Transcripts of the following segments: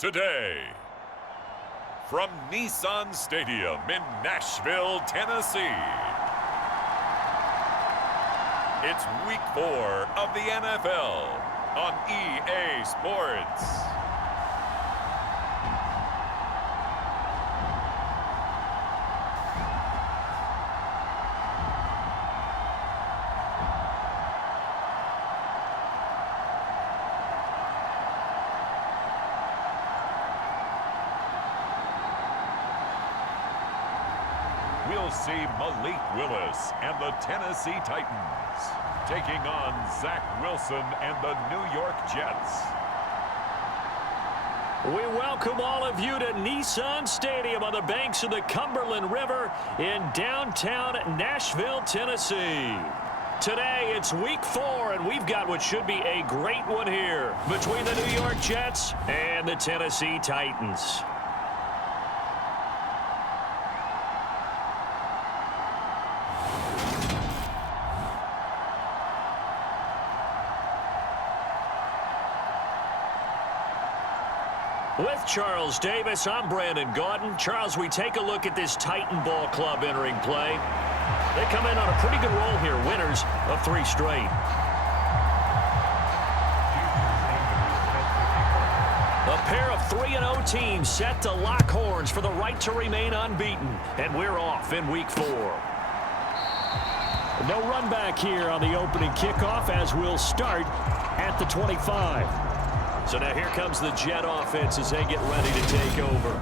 today. From Nissan Stadium in Nashville, Tennessee, it's Week 4 of the NFL on EA Sports. We'll see Malik Willis and the Tennessee Titans taking on Zach Wilson and the New York Jets. We welcome all of you to Nissan Stadium on the banks of the Cumberland River in downtown Nashville, Tennessee. Today, it's Week 4, and we've got what should be a great one here between the New York Jets and the Tennessee Titans. With Charles Davis, I'm Brandon Gaudin. Charles, we take a look at this Titan Ball Club entering play. They come in on a pretty good roll here, winners of 3 straight. A pair of 3-0 teams set to lock horns for the right to remain unbeaten, and we're off in Week 4. No run back here on the opening kickoff as we'll start at the 25. So now here comes the Jet offense as they get ready to take over.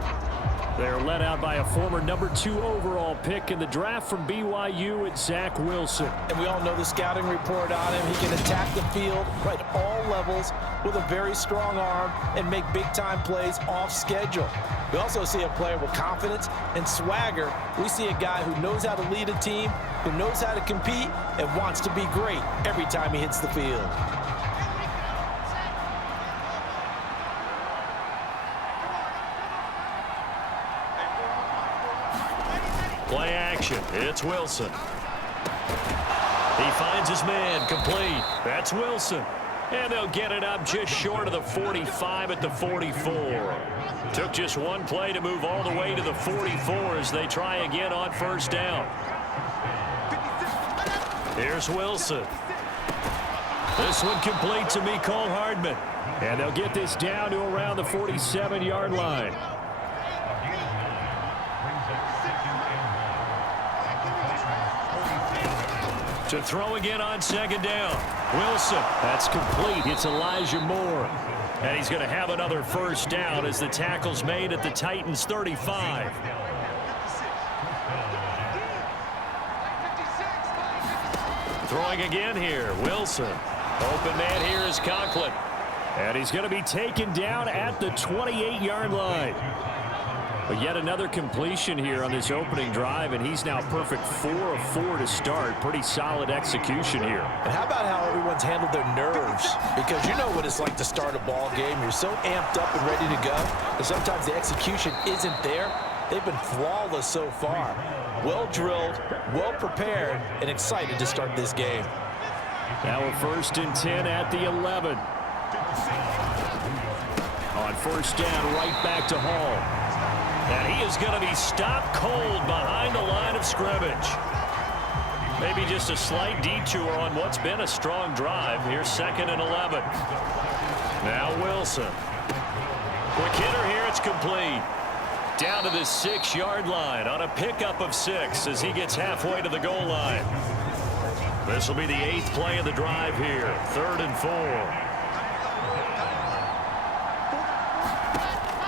They're led out by a former number 2 overall pick in the draft from BYU, it's Zach Wilson. And we all know the scouting report on him. He can attack the field at all levels with a very strong arm and make big-time plays off schedule. We also see a player with confidence and swagger. We see a guy who knows how to lead a team, who knows how to compete, and wants to be great every time he hits the field. Play action. It's Wilson. He finds his man. Complete. That's Wilson. And they'll get it up just short of the 45 at the 44. Took just one play to move all the way to the 44 as they try again on first down. Here's Wilson. This one complete to Mecole Hardman. And they'll get this down to around the 47-yard line. To throw again on second down. Wilson, that's complete. It's Elijah Moore. And he's going to have another first down as the tackle's made at the Titans' 35. Throwing again here, Wilson. Open man here is Conklin. And he's going to be taken down at the 28-yard line. But yet another completion here on this opening drive, and he's now perfect 4 of 4 to start. Pretty solid execution here. And how about how everyone's handled their nerves? Because you know what it's like to start a ball game. You're so amped up and ready to go, and sometimes the execution isn't there. They've been flawless so far. Well drilled, well prepared, and excited to start this game. Now we're 1st and 10 at the 11. On first down, right back to Hall. And he is going to be stopped cold behind the line of scrimmage. Maybe just a slight detour on what's been a strong drive. Here's 2nd and 11. Now Wilson. Quick hitter here, it's complete. Down to the 6-yard line on a pickup of 6 as he gets halfway to the goal line. This will be the 8th play of the drive here. 3rd and 4.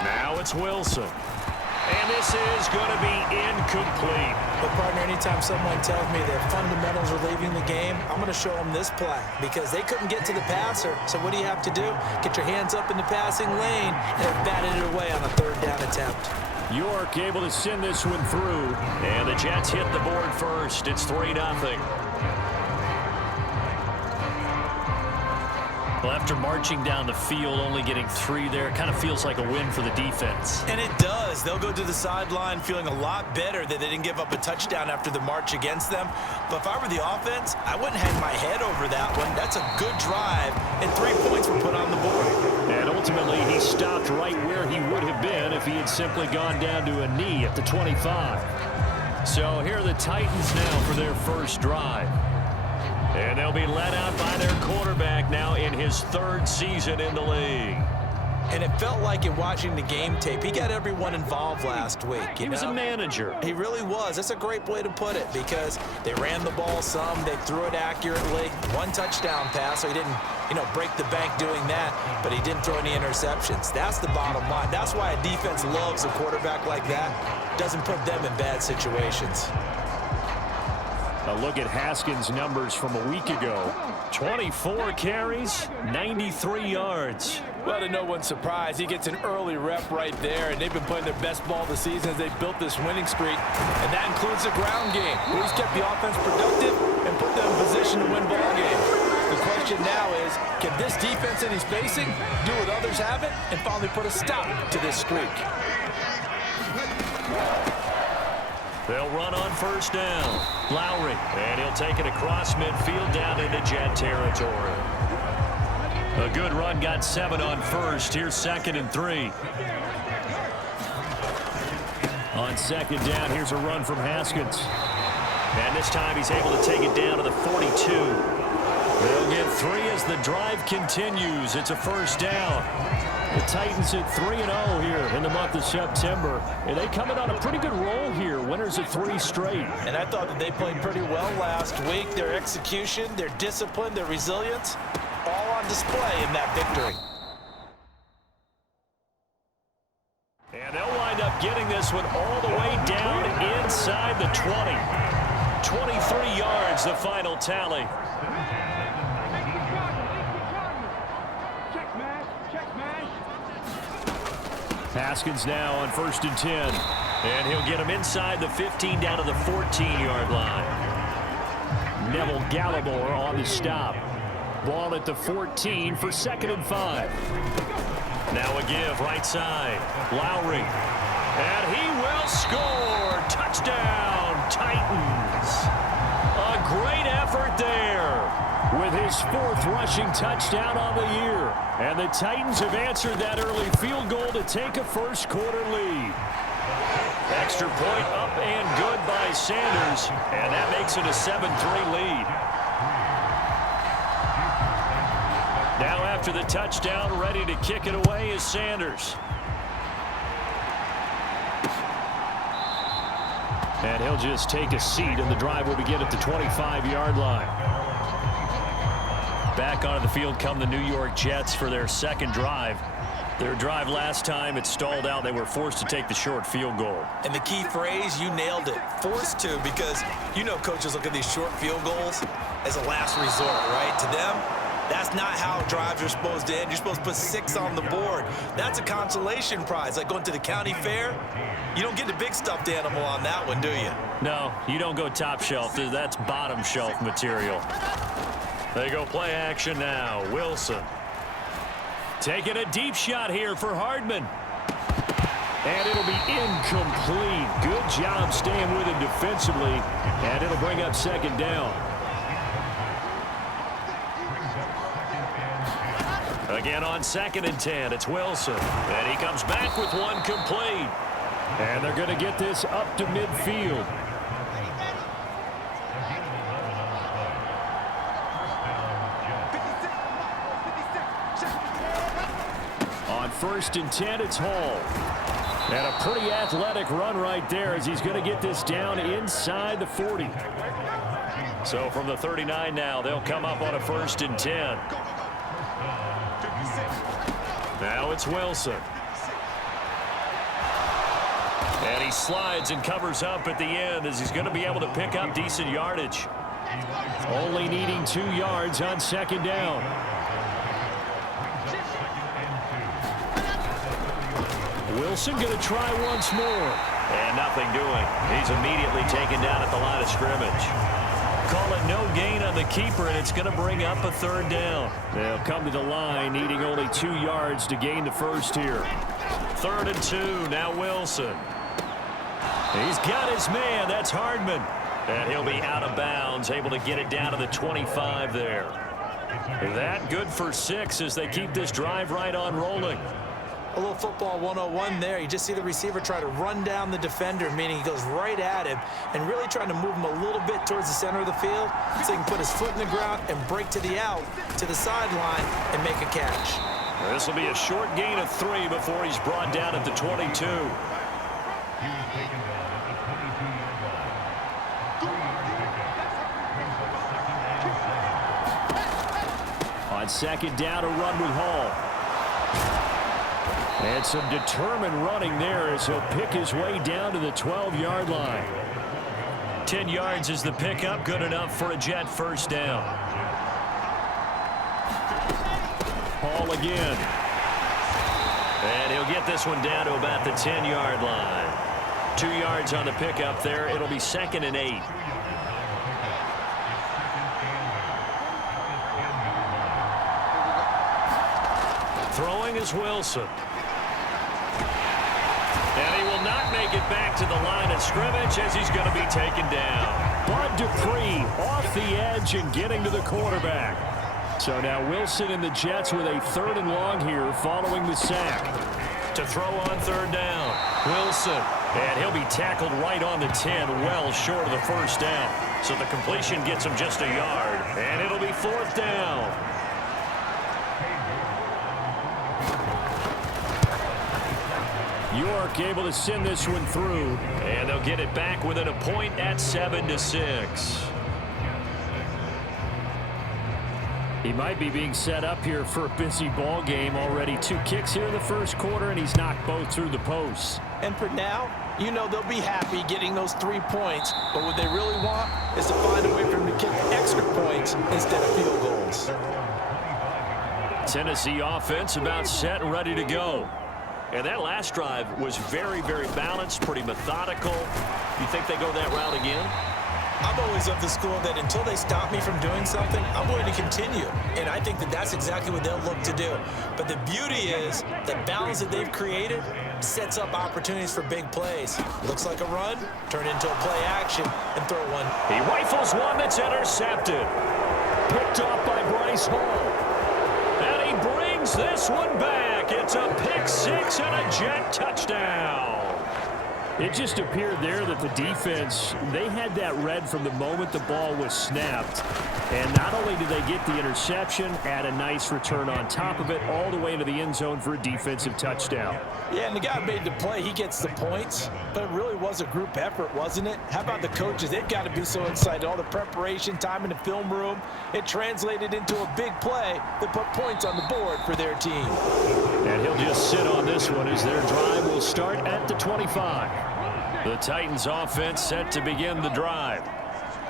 Now it's Wilson. And this is going to be incomplete. But, partner, anytime someone tells me their fundamentals are leaving the game, I'm going to show them this play because they couldn't get to the passer. So what do you have to do? Get your hands up in the passing lane and batted it away on a 3rd down attempt. York able to send this one through. And the Jets hit the board first. It's 3-0. Well, after marching down the field, only getting 3 there, it kind of feels like a win for the defense. And it does. They'll go to the sideline feeling a lot better that they didn't give up a touchdown after the march against them. But if I were the offense, I wouldn't hang my head over that one. That's a good drive, and 3 points were put on the board. And a ultimately he stopped right where he would have been if he had simply gone down to a knee at the 25. So here are the Titans now for their first drive. And they'll be led out by their quarterback now in his third season in the league. And it felt like in watching the game tape, he got everyone involved last week. He was a manager. He really was. That's a great way to put it because they ran the ball some, they threw it accurately. One touchdown pass, so he didn't, break the bank doing that, but he didn't throw any interceptions. That's the bottom line. That's why a defense loves a quarterback like that. Doesn't put them in bad situations. A look at Haskins' numbers from a week ago. 24 carries, 93 yards. Well, to no one's surprise, he gets an early rep right there, and they've been playing their best ball this season as they built this winning streak, and that includes the ground game, where he's kept the offense productive and put them in position to win ball games. The question now is, can this defense that he's facing do what others haven't and finally put a stop to this streak? They'll run on first down. Lowry, and he'll take it across midfield down into Jet territory. A good run, got 7 on first. Here's 2nd and 3. On 2nd down, here's a run from Haskins. And this time he's able to take it down to the 42. They'll get 3 as the drive continues. It's a first down. The Titans at 3-0 here in the month of September. And they come in on a pretty good roll here. Winners of 3 straight. And I thought that they played pretty well last week. Their execution, their discipline, their resilience, all on display in that victory. And they'll wind up getting this one all the way down inside the 20. 23 yards, the final tally. Haskins now on 1st and 10. And he'll get him inside the 15 down to the 14-yard line. Neville Gallimore on the stop. Ball at the 14 for 2nd and 5. Now a give right side. Lowry. And he will score. Touchdown, Titans. A great effort there with his 4th rushing touchdown on the year. And the Titans have answered that early field goal to take a first-quarter lead. Extra point up and good by Sanders. And that makes it a 7-3 lead. Now after the touchdown, ready to kick it away is Sanders. And he'll just take a seat, and the drive will begin at the 25-yard line. Back onto the field come the New York Jets for their 2nd drive. Their drive last time, it stalled out. They were forced to take the short field goal. And the key phrase, you nailed it, forced to, because coaches look at these short field goals as a last resort, right? To them, that's not how drives are supposed to end. You're supposed to put 6 on the board. That's a consolation prize, like going to the county fair. You don't get the big stuffed animal on that one, do you? No, you don't go top shelf. That's bottom shelf material. They go play action now. Wilson. Taking a deep shot here for Hardman. And it'll be incomplete. Good job staying with him defensively. And it'll bring up 2nd down. Again on 2nd and 10, it's Wilson. And he comes back with one complete. And they're going to get this up to midfield. On 1st and 10, it's Hall. And a pretty athletic run right there as he's going to get this down inside the 40. So from the 39 now, they'll come up on a 1st and 10. Now it's Wilson. And he slides and covers up at the end as he's going to be able to pick up decent yardage. Only needing 2 yards on 2nd down. Wilson going to try once more. And nothing doing. He's immediately taken down at the line of scrimmage. Call it no gain on the keeper, and it's going to bring up a 3rd down. They'll come to the line, needing only 2 yards to gain the first here. 3rd and 2, now Wilson. He's got his man, that's Hardman. And he'll be out of bounds, able to get it down to the 25 there. That good for 6 as they keep this drive right on rolling. A little football 101 there. You just see the receiver try to run down the defender, meaning he goes right at him and really trying to move him a little bit towards the center of the field so he can put his foot in the ground and break to the out, to the sideline, and make a catch. This will be a short gain of 3 before he's brought down at the 22. On second down, a run with Hall. And some determined running there as he'll pick his way down to the 12-yard line. 10 yards is the pickup, good enough for a Jet first down. Hall again. And he'll get this one down to about the 10-yard line. 2 yards on the pickup there. It'll be 2nd and 8. Throwing is Wilson. And he will not make it back to the line of scrimmage as he's going to be taken down. Bud Dupree off the edge and getting to the quarterback. So now Wilson and the Jets with a 3rd and long here following the sack. To throw on 3rd down, Wilson. And he'll be tackled right on the 10, well short of the first down. So the completion gets him just a yard. And it'll be 4th down. York able to send this one through, and they'll get it back within a point at 7-6. He might be being set up here for a busy ball game. Already 2 kicks here in the first quarter, and he's knocked both through the posts. And for now, you know they'll be happy getting those 3 points, but what they really want is to find a way for them to kick extra points instead of field goals. Tennessee offense about set and ready to go. And that last drive was very, very balanced, pretty methodical. You think they go that route again? I'm always of the school that until they stop me from doing something, I'm going to continue. And I think that that's exactly what they'll look to do. But the beauty is the balance that they've created sets up opportunities for big plays. Looks like a run, turn into a play action, and throw one. He rifles one that's intercepted. Picked off by Bryce Hall. And he brings this one back. It's a pick 6 and a Jet touchdown. It just appeared there that the defense, they had that read from the moment the ball was snapped. And not only did they get the interception, add a nice return on top of it, all the way into the end zone for a defensive touchdown. Yeah, and the guy made the play. He gets the points. But it really was a group effort, wasn't it? How about the coaches? They've got to be so excited. All the preparation time in the film room, it translated into a big play that put points on the board for their team. And he'll just sit on this one as their drive will start at the 25. The Titans offense set to begin the drive.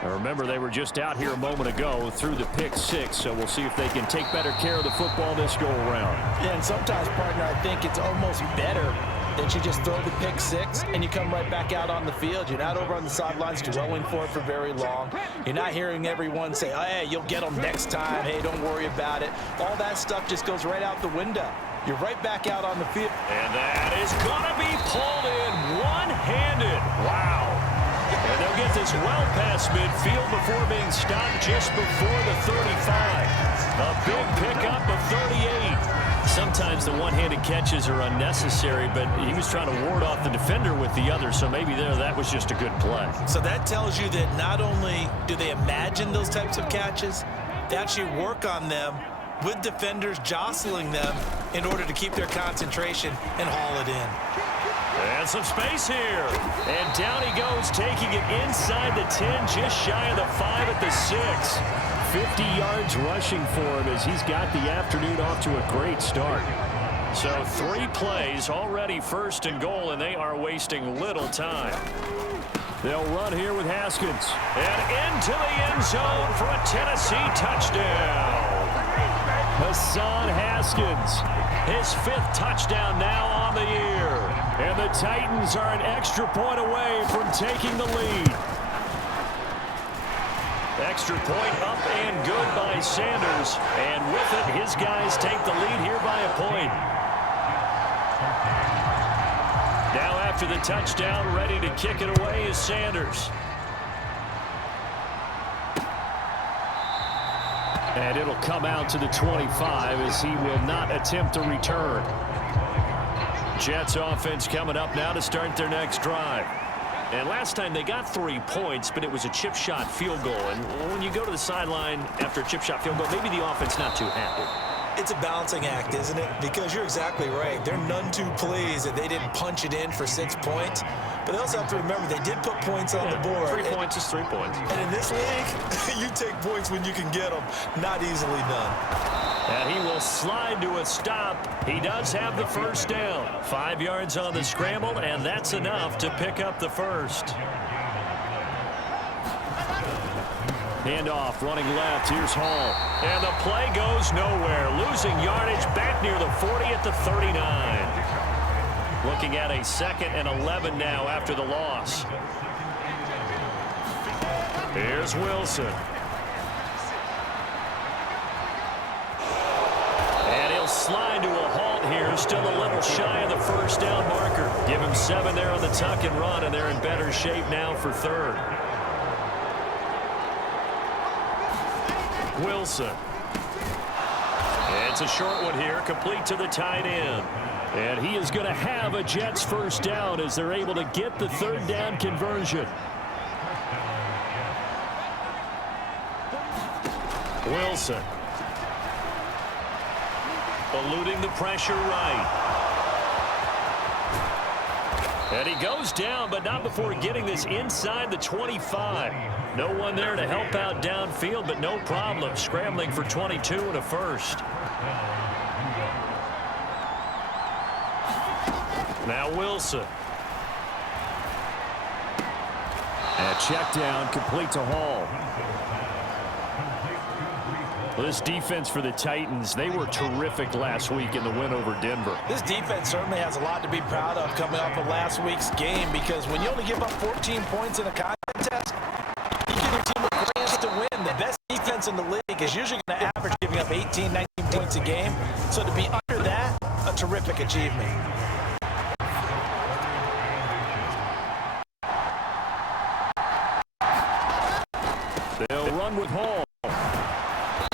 Now remember, they were just out here a moment ago through the pick 6, so we'll see if they can take better care of the football this go-around. Yeah, and sometimes, partner, I think it's almost better that you just throw the pick 6 and you come right back out on the field. You're not over on the sidelines dwelling for it for very long. You're not hearing everyone say, oh, hey, you'll get them next time. Hey, don't worry about it. All that stuff just goes right out the window. You're right back out on the field. And that is going to be pulled in one-handed. Wow. And they'll get this well past midfield before being stopped just before the 35. A big pickup of 38. Sometimes the one-handed catches are unnecessary, but he was trying to ward off the defender with the other, so maybe that was just a good play. So that tells you that not only do they imagine those types of catches, they actually work on them with defenders jostling them in order to keep their concentration and haul it in. And some space here. And down he goes, taking it inside the 10, just shy of the 5 at the 6. 50 yards rushing for him as he's got the afternoon off to a great start. So 3 plays, already 1st and goal, and they are wasting little time. They'll run here with Haskins. And into the end zone for a Tennessee touchdown. Hassan Haskins, his 5th touchdown now on the year. And the Titans are an extra point away from taking the lead. Extra point up and good by Sanders. And with it, his guys take the lead here by a point. Now after the touchdown, ready to kick it away is And it'll come out to the 25 as he will not attempt to return. Jets offense coming up now to start their next drive. And last time they got 3 points, but it was a chip shot field goal. And when you go to the sideline after a chip shot field goal, maybe the offense not too happy. It's a balancing act, isn't it? Because you're exactly right. They're none too pleased that they didn't punch it in for 6 points. But they also have to remember they did put points on the board. 3 points is 3 points. And in this league, you take points when you can get them. Not easily done. And he will slide to a stop. He does have the first down. 5 yards on the scramble, and that's enough to pick up the first. Handoff, running left. Here's Hall. And the play goes nowhere. Losing yardage back near the 40 at the 39. Looking at a 2nd and 11 now after the loss. Here's Wilson. And he'll slide to a halt here. Still a little shy of the first down marker. Give him 7 there on the tuck and run, and they're in better shape now for 3rd. Wilson. It's a short one here, complete to the tight end. And he is going to have a Jets first down as they're able to get the 3rd down conversion. Wilson. Eluding the pressure right. And he goes down, but not before getting this inside the 25. No one there to help out downfield, but no problem. Scrambling for 22 and a first. Now Wilson. And a check down, complete to Hall. Well, this defense for the Titans, they were terrific last week in the win over Denver. This defense certainly has a lot to be proud of coming off of last week's game, because when you only give up 14 points in a contest, you give your team a chance to win. The best defense in the league is usually going to average giving up 18, 19 points a game. So to be under that, a terrific achievement. They'll run with Hall.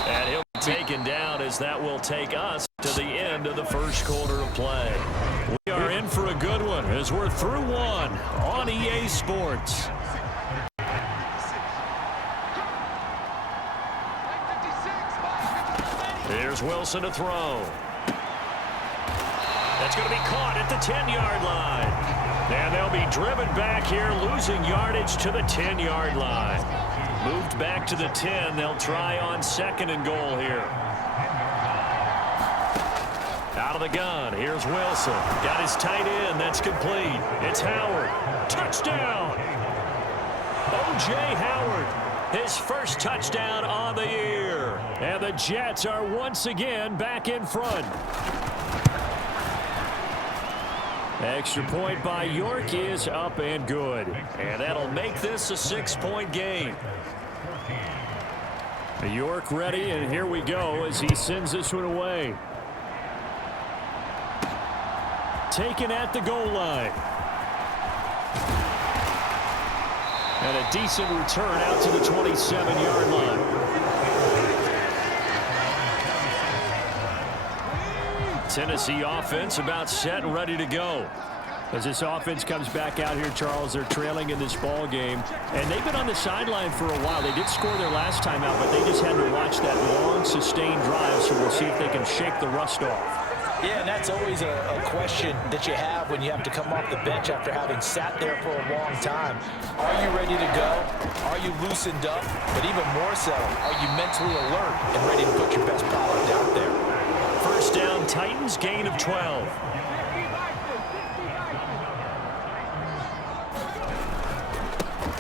And he'll be taken down as that will take us to the end of the first quarter of play. We are in for a good one as we're through one on EA Sports. Here's Wilson to throw. That's going to be caught at the 10-yard line. And they'll be driven back here, losing yardage to the 10-yard line. Moved back to the 10. They'll try on 2nd and goal here. Out of the gun. Here's Wilson. Got his tight end. That's complete. It's Howard. Touchdown. O.J. Howard. His first touchdown on the year. And the Jets are once again back in front. Extra point by York is up and good. And that'll make this a 6-point game. York ready, and here we go as he sends this one away. Taken at the goal line. And a decent return out to the 27-yard line. Tennessee offense about set and ready to go. As this offense comes back out here, Charles, they're trailing in this ball game. And they've been on the sideline for a while. They did score their last time out, but they just had to watch that long, sustained drive, so we'll see if they can shake the rust off. Yeah, and that's always a question that you have when you have to come off the bench after having sat there for a long time. Are you ready to go? Are you loosened up? But even more so, are you mentally alert and ready to put your best product out there? First down, Titans, gain of 12.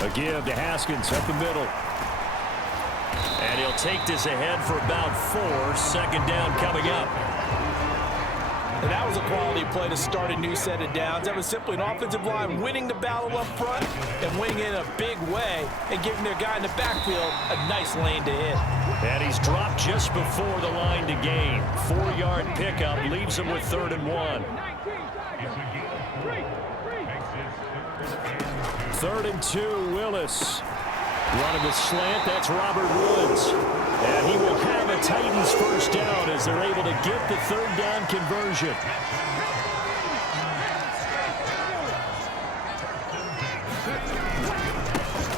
A give to Haskins up the middle. And he'll take this ahead for about 4. 2nd down coming up. And that was a quality play to start a new set of downs. That was simply an offensive line winning the battle up front and winning in a big way and giving their guy in the backfield a nice lane to hit. And he's dropped just before the line to gain. 4-yard pickup leaves him with 3rd and 1. 3rd and 2, Willis. Running the slant, that's Robert Woods. And he will have a Titans first down as they're able to get the third down conversion.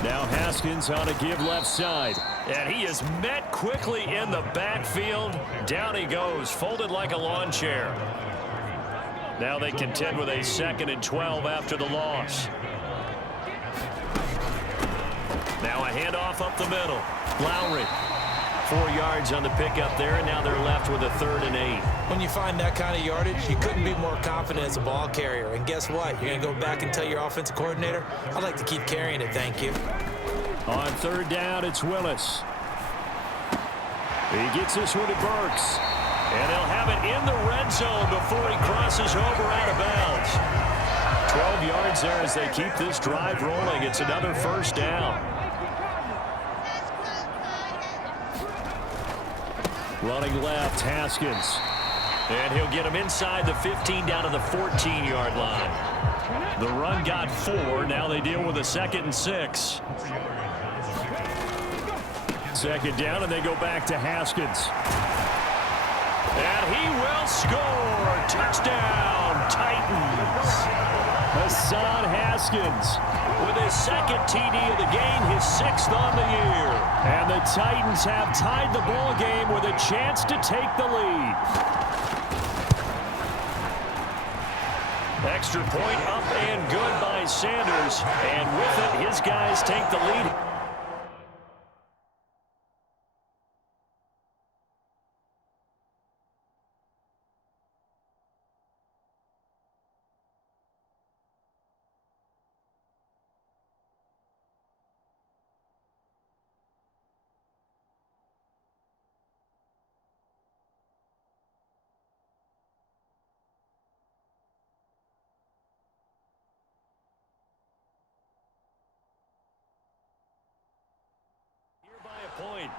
Now Haskins on a give left side. And he is met quickly in the backfield. Down he goes, folded like a lawn chair. Now they contend with a 2nd and 12 after the loss. Now a handoff up the middle. Lowry. 4 yards on the pickup there, and now they're left with a 3rd and 8. When you find that kind of yardage, you couldn't be more confident as a ball carrier. And guess what? You're going to go back and tell your offensive coordinator, I'd like to keep carrying it, thank you. On 3rd down, it's Willis. He gets this one to Burks. And they'll have it in the red zone before he crosses over out of bounds. 12 yards there as they keep this drive rolling. It's another first down. Running left, Haskins. And he'll get him inside the 15 down to the 14-yard line. The run got 4. Now they deal with a 2nd and 6. 2nd down, and they go back to Haskins. And he will score. Touchdown, Titans. Hassan Haskins with his 2nd TD of the game, his 6th on the year. And the Titans have tied the ball game with a chance to take the lead. Extra point up and good by Sanders. And with it, his guys take the lead. Point.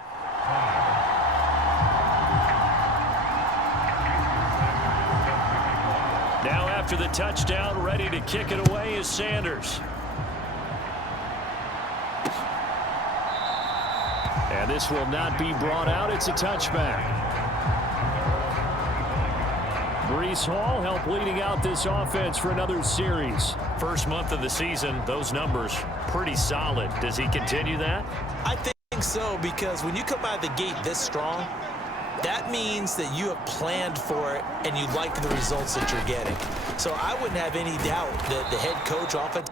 Now after the touchdown, ready to kick it away is Sanders. And this will not be brought out. It's a touchback. Breece Hall helped leading out this offense for another series. First month of the season, those numbers pretty solid. Does he continue that? I think so, because when you come out of the gate this strong, that means that you have planned for it and you like the results that you're getting. So I wouldn't have any doubt that the head coach, offense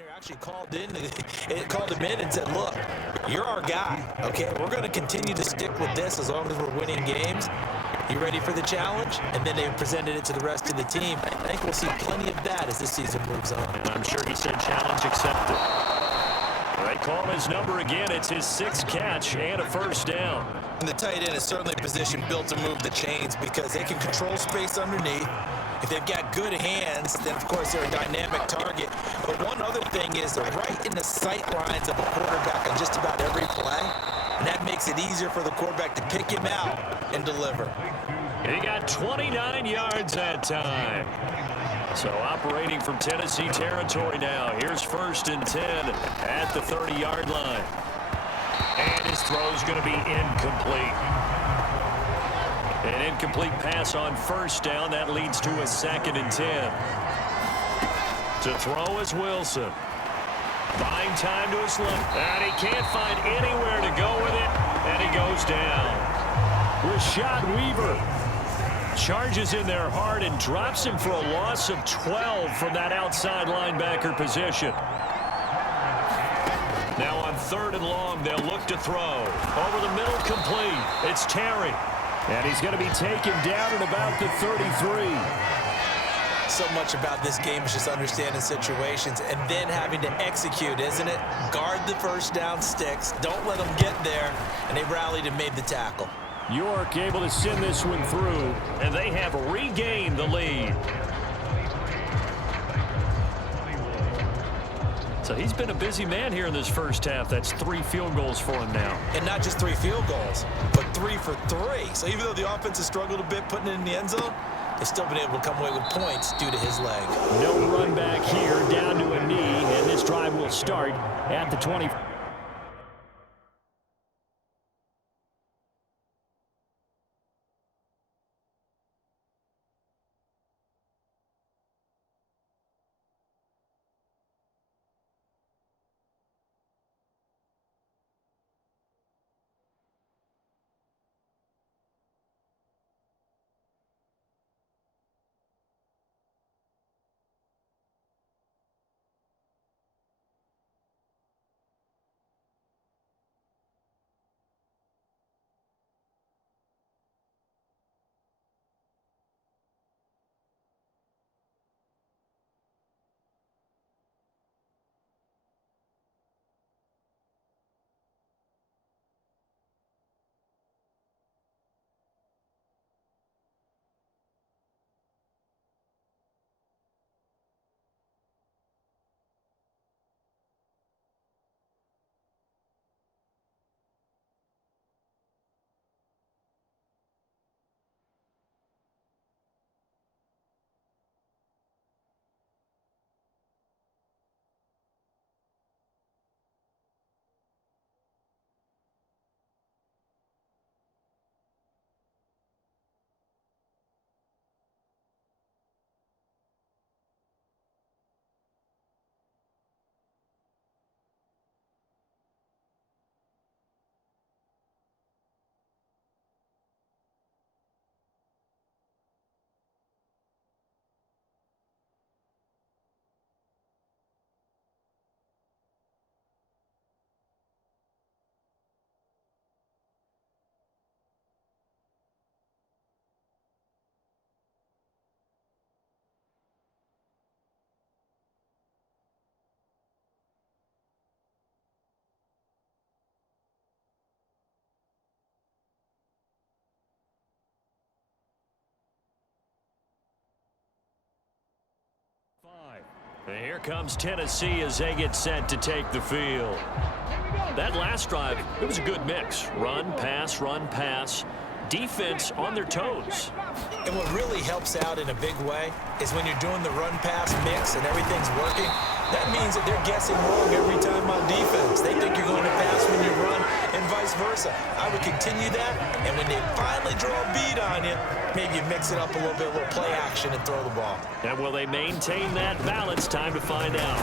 coordinator actually called him in and said, look, you're our guy, okay? We're going to continue to stick with this as long as we're winning games. You ready for the challenge? And then they presented it to the rest of the team. I think we'll see plenty of that as the season moves on. And I'm sure he said challenge accepted. They call his number again. It's his 6th catch and a first down. And the tight end is certainly a position built to move the chains because they can control space underneath. If they've got good hands, then of course they're a dynamic target. But one other thing is they're right in the sight lines of a quarterback on just about every play. And that makes it easier for the quarterback to pick him out and deliver. He got 29 yards that time. So operating from Tennessee territory now. Here's 1st and 10 at the 30-yard line. And his throw's going to be incomplete. An incomplete pass on 1st down. That leads to a 2nd and 10. To throw is Wilson. Buying time to his left. And he can't find anywhere to go with it. And he goes down. Rashad Weaver charges in there hard and drops him for a loss of 12 from that outside linebacker position. Now on 3rd and long, they'll look to throw. Over the middle, complete. It's Terry. And he's going to be taken down at about the 33. So much about this game is just understanding situations and then having to execute, isn't it? Guard the first down sticks. Don't let them get there. And they rallied and made the tackle. York able to send this one through, and they have regained the lead. So he's been a busy man here in this first half. That's 3 field goals for him now. And not just 3 field goals, but 3 for 3. So even though the offense has struggled a bit putting it in the end zone, they've still been able to come away with points due to his leg. No run back here, down to a knee, and this drive will start at the 20. And here comes Tennessee as they get set to take the field. That last drive, it was a good mix. Run, pass. Defense on their toes. And what really helps out in a big way is when you're doing the run-pass mix and everything's working, that means that they're guessing wrong every time on defense. They think you're going to pass when you run and vice versa. I would continue that, and when they finally draw a bead on you, maybe you mix it up a little bit, a little play action and throw the ball. And will they maintain that balance? Time to find out.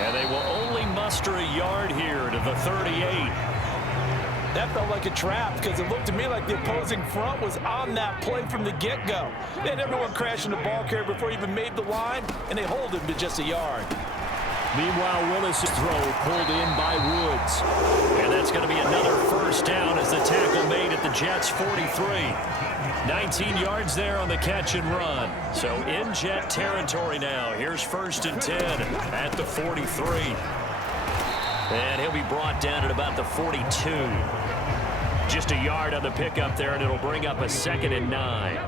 And they will only muster a yard here to the 38. That felt like a trap because it looked to me like the opposing front was on that play from the get-go. They had everyone crashing the ball carrier before he even made the line, and they hold him to just a yard. Meanwhile, Willis' throw pulled in by Woods. And that's going to be another first down as the tackle made at the Jets' 43. 19 yards there on the catch and run. So in Jet territory now. Here's 1st and 10 at the 43. And he'll be brought down at about the 42. Just a yard on the pickup there, and it'll bring up a 2nd and 9.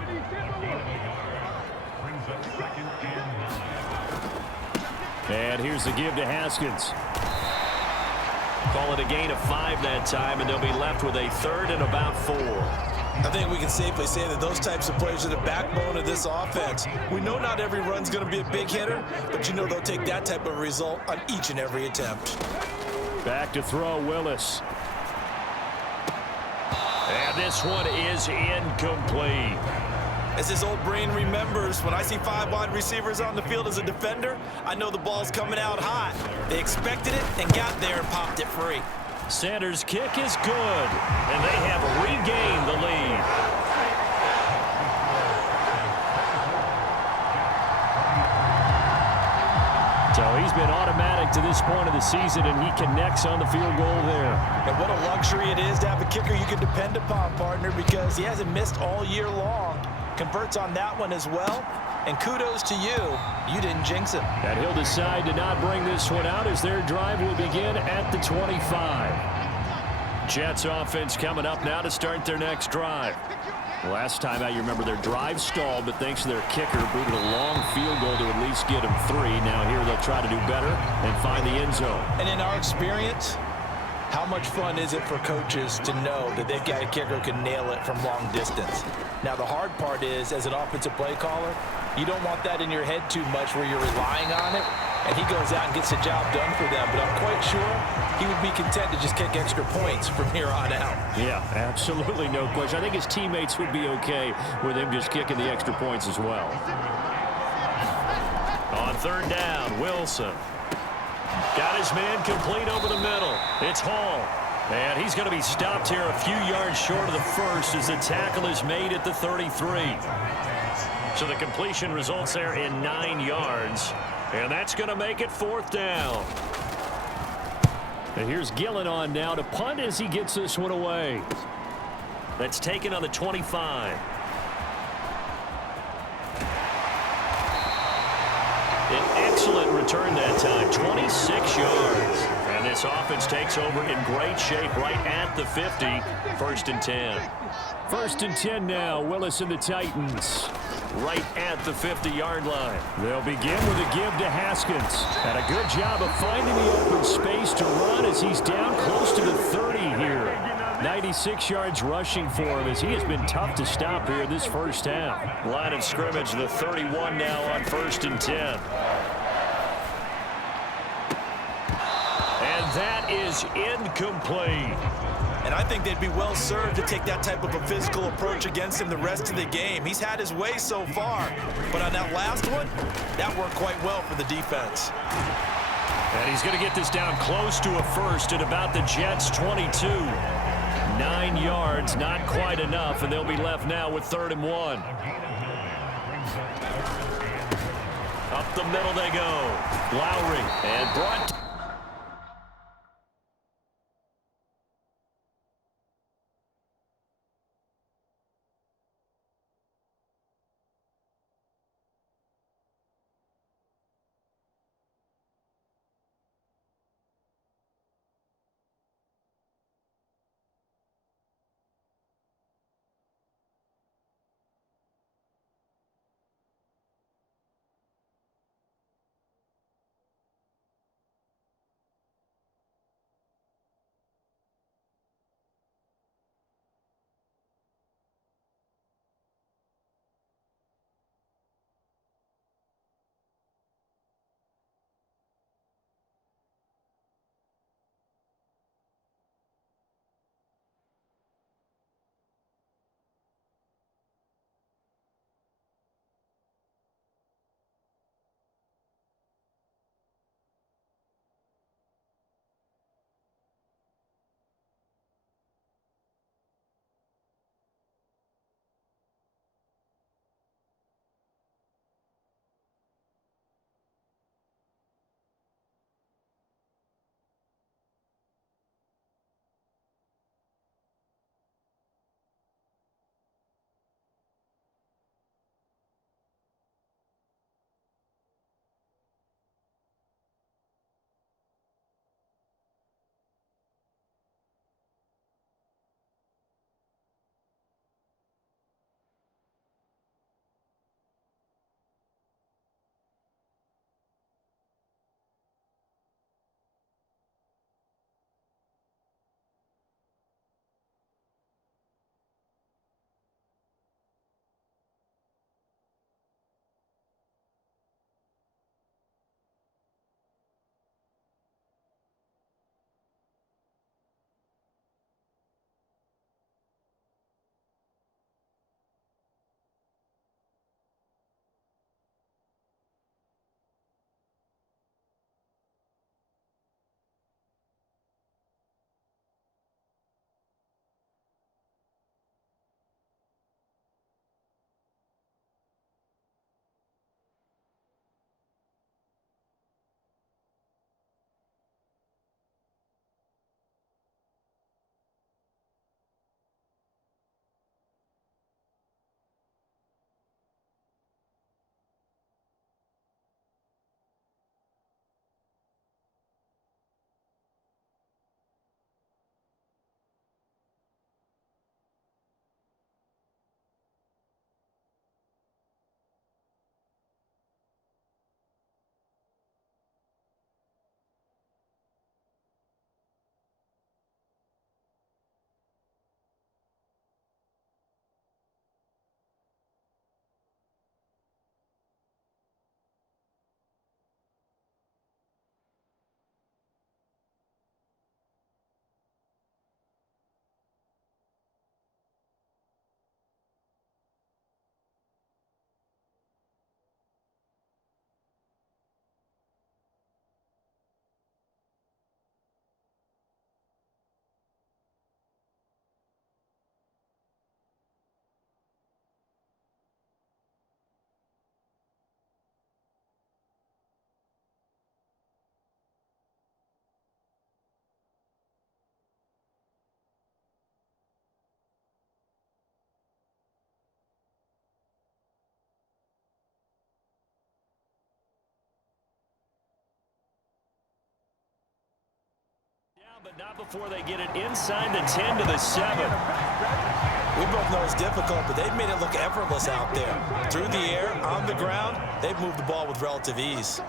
And here's the give to Haskins. Call it a gain of 5 that time, and they'll be left with a 3rd and about 4. I think we can safely say that those types of plays are the backbone of this offense. We know not every run's going to be a big hitter, but you know they'll take that type of result on each and every attempt. Back to throw, Willis. And this one is incomplete. As his old brain remembers, when I see 5 wide receivers on the field as a defender, I know the ball's coming out hot. They expected it and got there and popped it free. Sanders' kick is good, and they have regained the lead. So he's been automatic to this point of the season, and he connects on the field goal there. And what a luxury it is to have a kicker you can depend upon, partner, because he hasn't missed all year long. Converts on that one as well, and kudos to you. You didn't jinx him. And he'll decide to not bring this one out as their drive will begin at the 25. Jets offense coming up now to start their next drive. Last time out, you remember their drive stalled, but thanks to their kicker, booted a long field goal to at least get them 3. Now here they'll try to do better and find the end zone. And in our experience, how much fun is it for coaches to know that they've got a kicker who can nail it from long distance? Now, the hard part is, as an offensive play caller, you don't want that in your head too much where you're relying on it, and he goes out and gets the job done for them. But I'm quite sure he would be content to just kick extra points from here on out. Yeah, absolutely no question. I think his teammates would be okay with him just kicking the extra points as well. On 3rd down, Wilson. Got his man complete over the middle. It's Hall. And he's going to be stopped here a few yards short of the first as the tackle is made at the 33. So the completion results there in 9 yards. And that's going to make it 4th down. And here's Gillen on now to punt as he gets this one away. That's taken on the 25. An excellent return that time, 26 yards. And this offense takes over in great shape right at the 50. 1st and 10. 1st and 10 now, Willis and the Titans. Right at the 50-yard line. They'll begin with a give to Haskins. And a good job of finding the open space to run as he's down close to the 30 here. 96 yards rushing for him as he has been tough to stop here this first half. Line of scrimmage, the 31 now on 1st and 10. And that is incomplete. And I think they'd be well served to take that type of a physical approach against him the rest of the game. He's had his way so far, but on that last one, that worked quite well for the defense. And he's going to get this down close to a first at about the Jets' 22. 9 yards, not quite enough, and they'll be left now with 3rd and 1. Up the middle they go. Lowry and brought but not before they get it inside the 10 to the 7. We both know it's difficult, but they've made it look effortless out there. Through the air, on the ground, they've moved the ball with relative ease.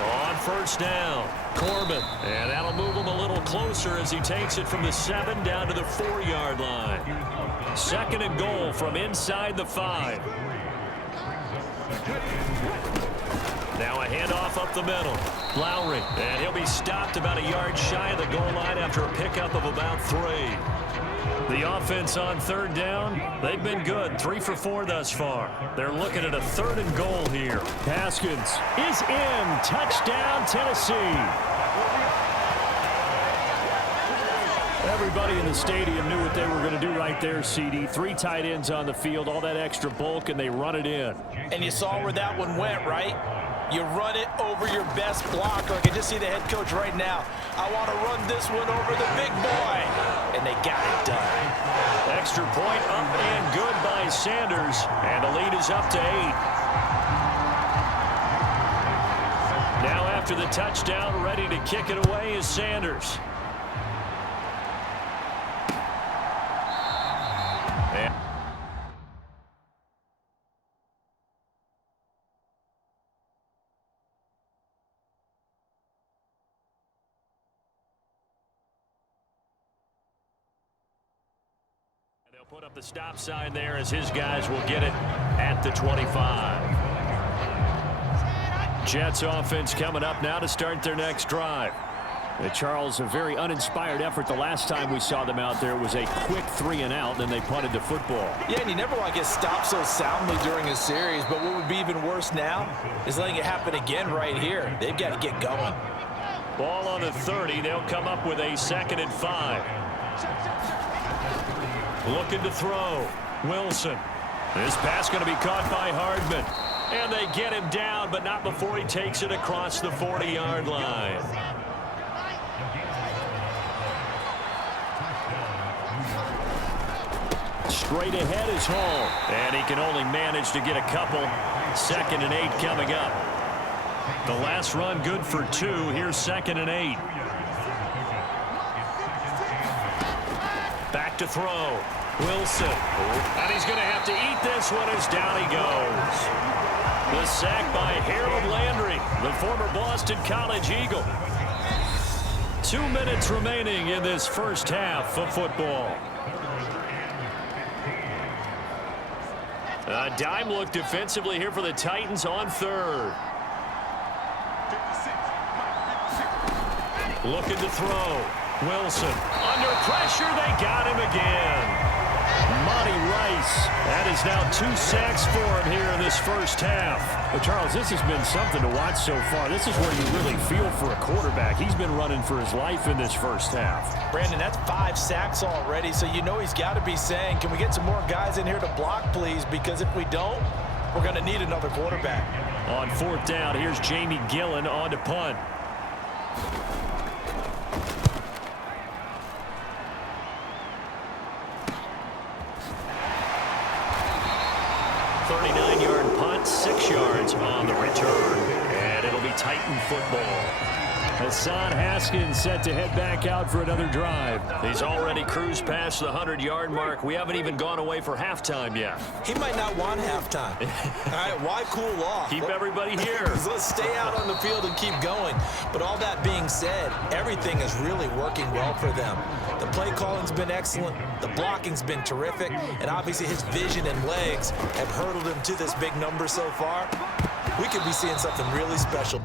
On first down, Corbin. And that'll move him a little closer as he takes it from the 7 down to the 4-yard line. 2nd and goal from inside the 5. Now a handoff up the middle. Lowry. And he'll be stopped about a yard shy of the goal line after a pickup of about 3. The offense on 3rd down, they've been good. 3 for 4 thus far. They're looking at a 3rd and goal here. Haskins is in. Touchdown, Tennessee. Everybody in the stadium knew what they were going to do right there, CD. 3 tight ends on the field, all that extra bulk, and they run it in. And you saw where that one went, right? You run it over your best blocker. I can just see the head coach right now. I want to run this one over the big boy. And they got it done. Extra point up and good by Sanders. And the lead is up to 8. Now after the touchdown, ready to kick it away is Sanders. Put up the stop sign there as his guys will get it at the 25. Jets offense coming up now to start their next drive. Charles, a very uninspired effort the last time we saw them out there. It was a quick 3 and out, then they punted the football. Yeah, and you never want to get stopped so soundly during a series, but what would be even worse now is letting it happen again right here. They've got to get going. Ball on the 30. They'll come up with a 2nd and 5. Looking to throw. Wilson. This pass going to be caught by Hardman. And they get him down, but not before he takes it across the 40-yard line. Straight ahead is Hall. And he can only manage to get a couple. 2nd and 8 coming up. The last run good for 2. Here's 2nd and 8. Back to throw. Wilson. And he's going to have to eat this one as down he goes. The sack by Harold Landry, the former Boston College Eagle. 2 minutes remaining in this first half of football. A dime look defensively here for the Titans on 3rd. Looking to throw. Wilson. Under pressure, they got him again. Monty Rice. That is now 2 sacks for him here in this first half. Well, Charles, this has been something to watch so far. This is where you really feel for a quarterback. He's been running for his life in this first half. Brandon, that's 5 sacks already, so you know he's got to be saying, can we get some more guys in here to block, please? Because if we don't, we're going to need another quarterback. On 4th down, here's Jamie Gillen on to punt. 39-yard punt, 6 yards on the return. And it'll be Titan football. Hassan Haskins set to head back out for another drive. He's already cruised past the 100-yard mark. We haven't even gone away for halftime yet. He might not want halftime. All right, why cool off? Keep everybody here. Let's stay out on the field and keep going. But all that being said, everything is really working well for them. The play calling's been excellent. The blocking's been terrific. And obviously his vision and legs have hurdled him to this big number so far. We could be seeing something really special.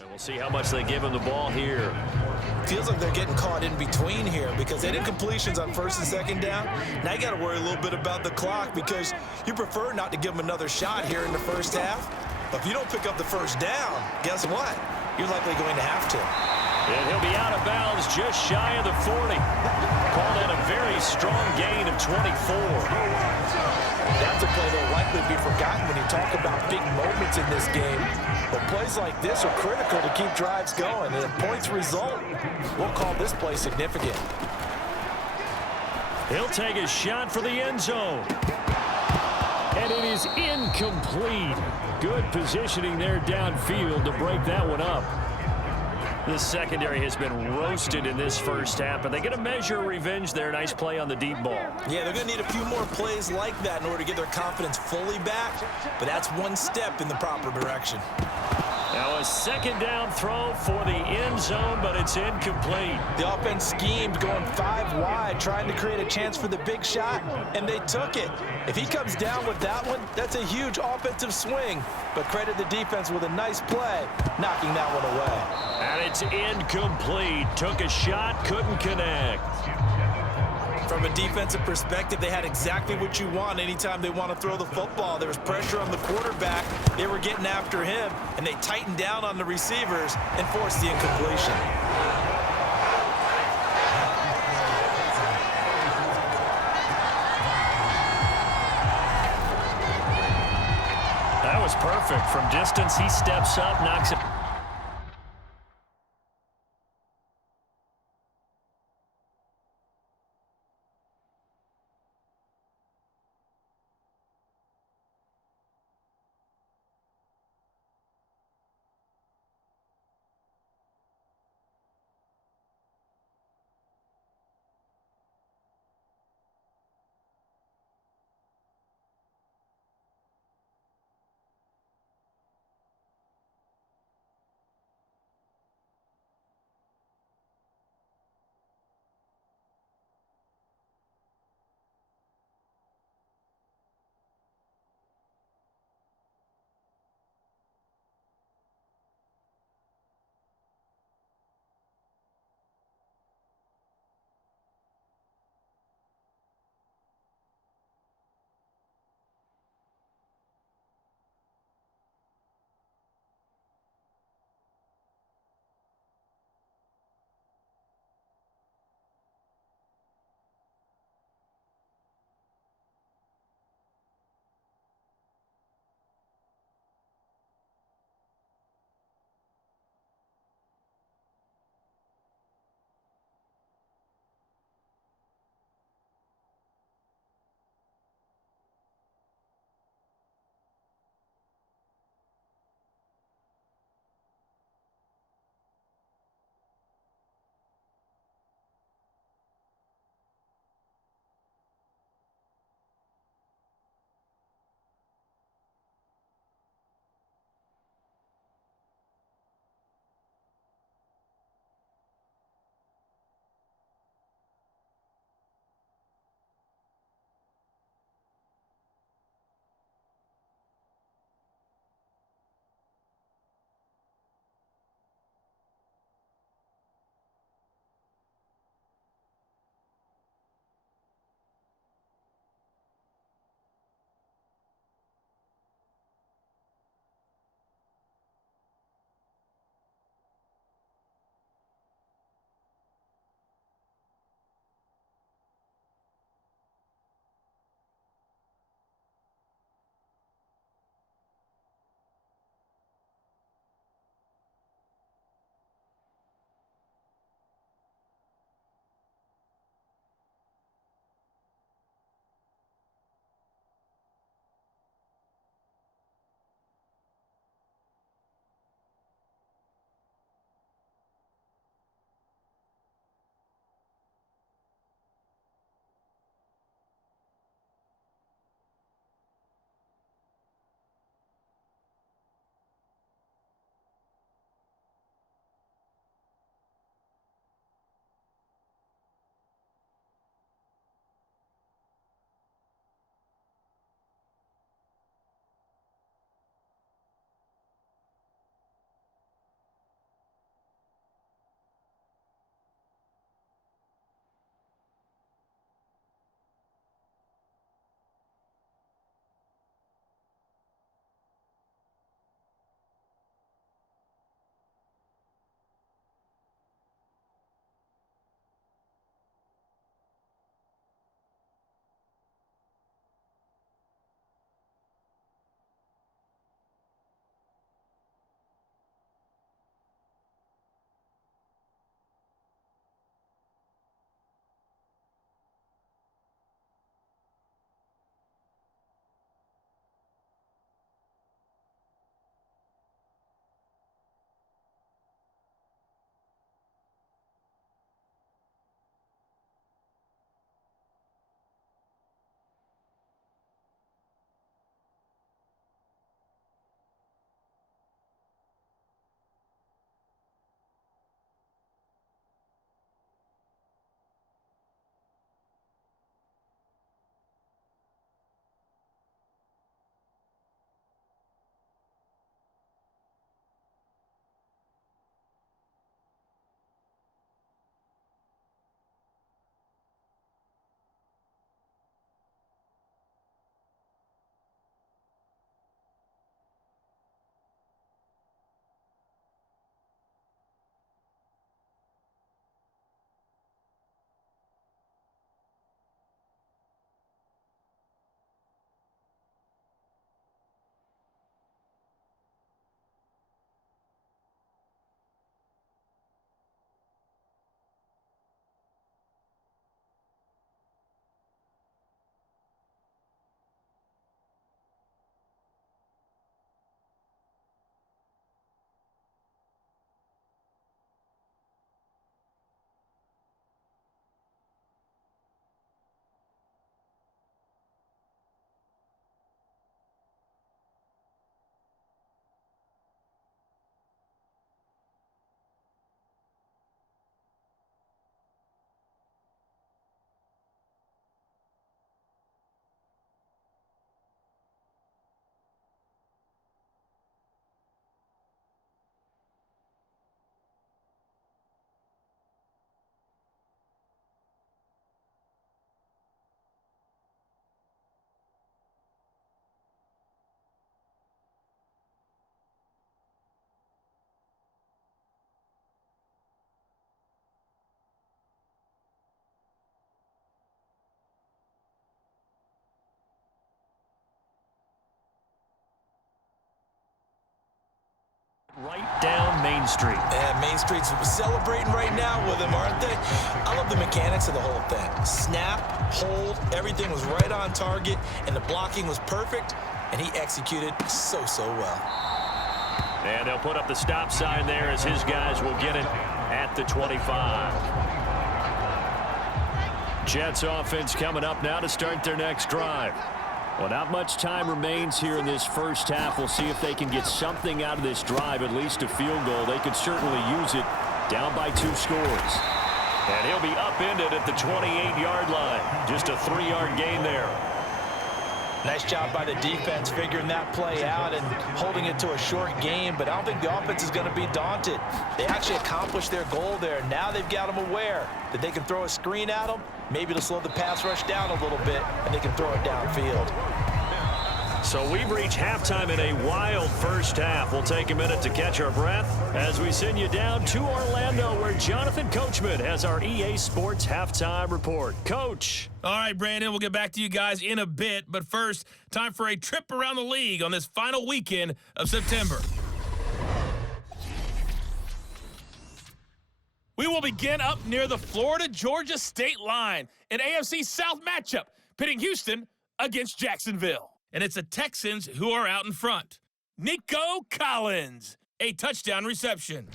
And we'll see how much they give him the ball here. Feels like they're getting caught in between here because they did completions on first and second down. Now you got to worry a little bit about the clock because you prefer not to give them another shot here in the first half. But if you don't pick up the first down, guess what? You're likely going to have to. And he'll be out of bounds just shy of the 40. Called in a very strong gain of 24. That's a play that will likely be forgotten when you talk about big moments in this game. But plays like this are critical to keep drives going. And if points result, we'll call this play significant. He'll take a shot for the end zone. And it is incomplete. Good positioning there downfield to break that one up. The secondary has been roasted in this first half, but they're going to measure revenge there. Nice play on the deep ball. Yeah, they're going to need a few more plays like that in order to get their confidence fully back, but that's one step in the proper direction. Now a second down throw for the end zone, but it's incomplete. The offense schemed going 5 wide, trying to create a chance for the big shot, and they took it. If he comes down with that one, that's a huge offensive swing, but credit the defense with a nice play, knocking that one away. And it's incomplete. Took a shot, couldn't connect. From a defensive perspective, they had exactly what you want anytime they want to throw the football. There was pressure on the quarterback. They were getting after him, and they tightened down on the receivers and forced the incompletion. That was perfect. From distance, he steps up, knocks it. Right down Main Street. And Main Street's celebrating right now with him, aren't they? I love the mechanics of the whole thing. Snap, hold, everything was right on target, and the blocking was perfect, and he executed so well. And they'll put up the stop sign there as his guys will get it at the 25. Jets offense coming up now to start their next drive. Well, not much time remains here in this first half. We'll see if they can get something out of this drive, at least a field goal. They could certainly use it down by 2 scores. And he'll be upended at the 28-yard line. Just a 3-yard gain there. Nice job by the defense figuring that play out and holding it to a short game, but I don't think the offense is going to be daunted. They actually accomplished their goal there. Now they've got them aware that they can throw a screen at them. Maybe it'll slow the pass rush down a little bit, and they can throw it downfield. So we've reached halftime in a wild first half. We'll take a minute to catch our breath as we send you down to Orlando, where Jonathan Coachman has our EA Sports Halftime Report. Coach. All right, Brandon, we'll get back to you guys in a bit. But first, time for a trip around the league on this final weekend of September. We will begin up near the Florida-Georgia state line, an AFC South matchup pitting Houston against Jacksonville. And it's the Texans who are out in front. Nico Collins, a touchdown reception.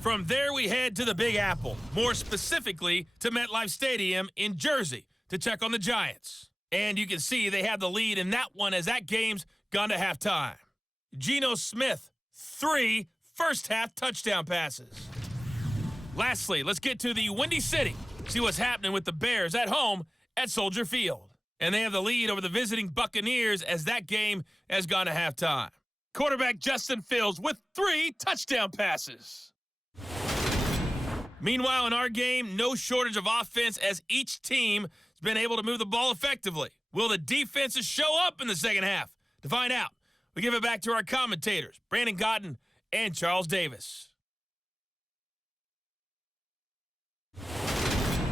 From there, we head to the Big Apple, more specifically to MetLife Stadium in Jersey to check on the Giants. And you can see they have the lead in that one as that game's gone to halftime. Geno Smith, 3 first-half touchdown passes. Lastly, let's get to the Windy City, see what's happening with the Bears at home at Soldier Field. And they have the lead over the visiting Buccaneers as that game has gone to halftime. Quarterback Justin Fields with 3 touchdown passes. Meanwhile, in our game, no shortage of offense as each team has been able to move the ball effectively. Will the defenses show up in the second half? To find out, we give it back to our commentators, Brandon Cotton and Charles Davis.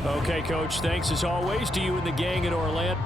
Okay, Coach, thanks as always to you and the gang in Orlando.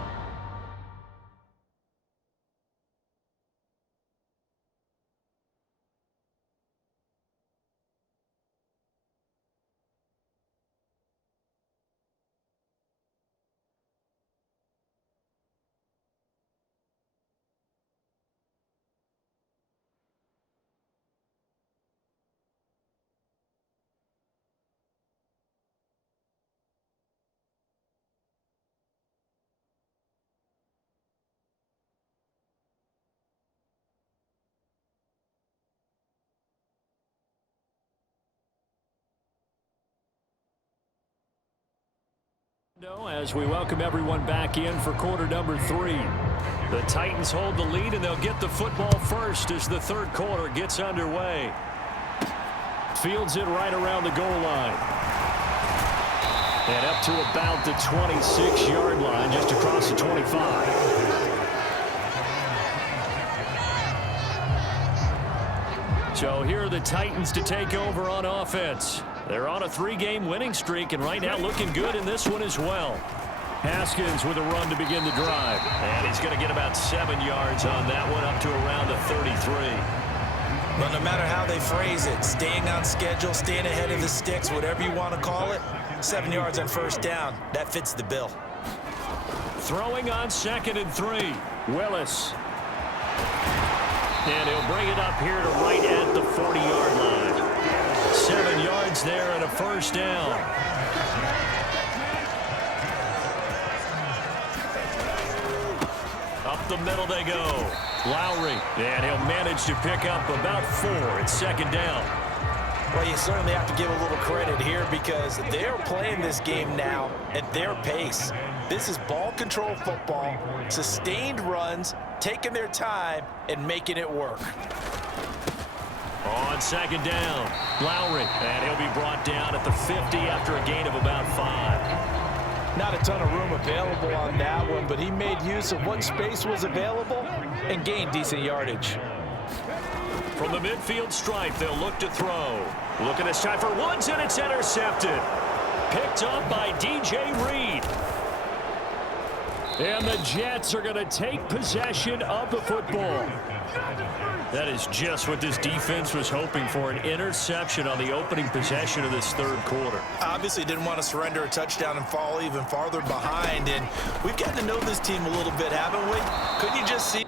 As we welcome everyone back in for quarter number 3. The Titans hold the lead, and they'll get the football first as the third quarter gets underway. Fields it right around the goal line. And up to about the 26-yard line, just across the 25. So here are the Titans to take over on offense. They're on a 3-game winning streak, and right now looking good in this one as well. Haskins with a run to begin the drive. And he's going to get about 7 yards on that one, up to around the 33. Well, no matter how they phrase it, staying on schedule, staying ahead of the sticks, whatever you want to call it, 7 yards on first down, that fits the bill. Throwing on 2nd and 3. Willis. And he'll bring it up here to right at the 40-yard line. 7 yards there and a first down. Up the middle they go. Lowry. And he'll manage to pick up about 4 at 2nd down. Well, you certainly have to give a little credit here because they're playing this game now at their pace. This is ball control football, sustained runs, taking their time and making it work. On 2nd down, Lowry, and he'll be brought down at the 50 after a gain of about 5. Not a ton of room available on that one, but he made use of what space was available and gained decent yardage. From the midfield stripe, they'll look to throw. Looking this time for Woods, and it's intercepted. Picked up by DJ Reed. And the Jets are going to take possession of the football. That is just what this defense was hoping for, an interception on the opening possession of this third quarter. Obviously didn't want to surrender a touchdown and fall even farther behind, and we've gotten to know this team a little bit, haven't we? Couldn't you just see?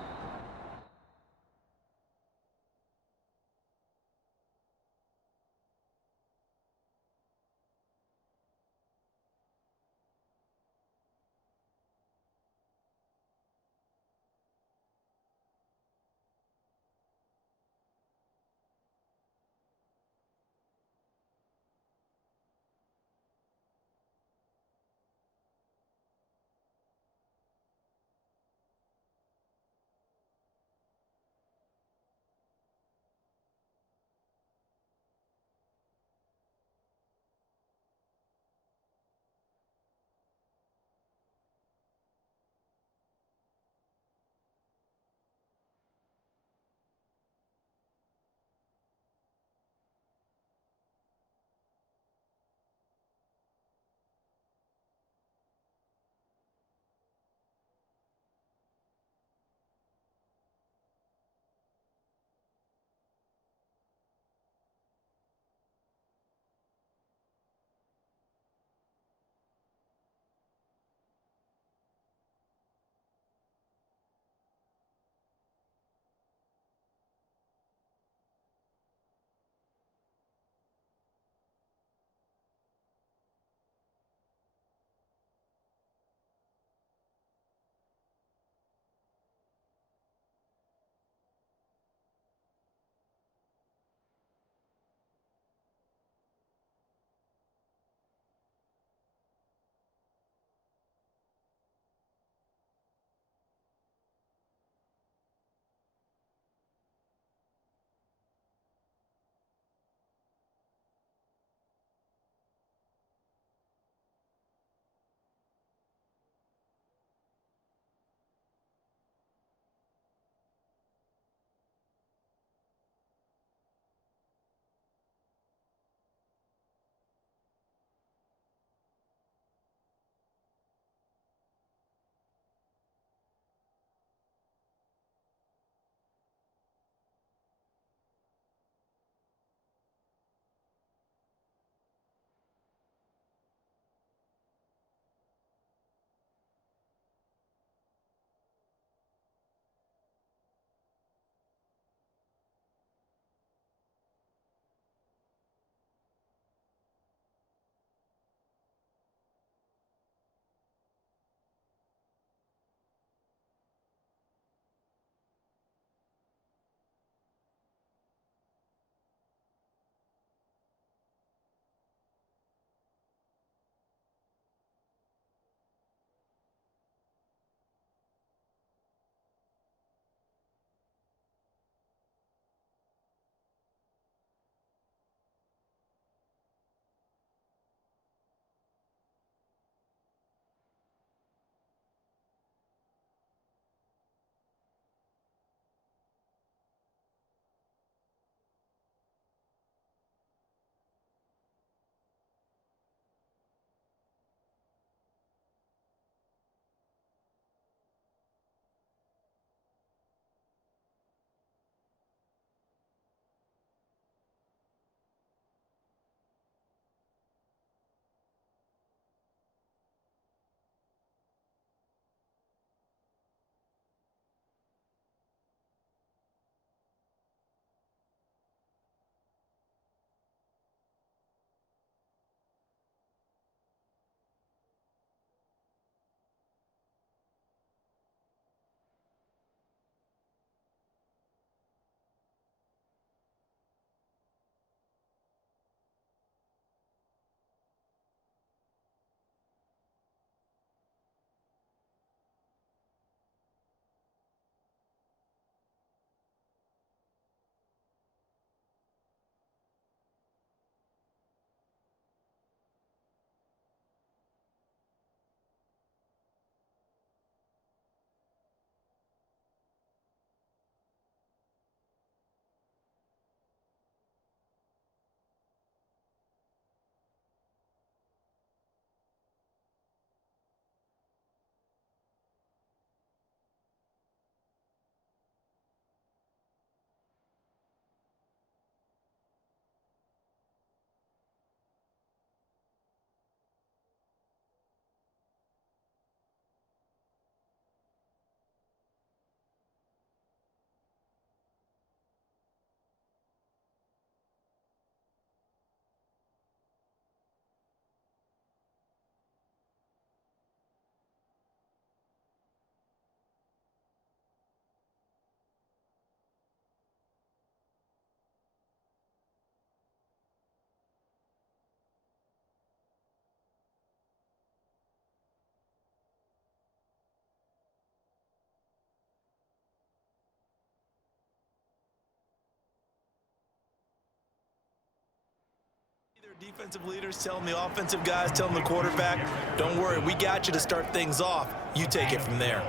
Defensive leaders telling the offensive guys, telling the quarterback, don't worry, we got you to start things off. You take it from there.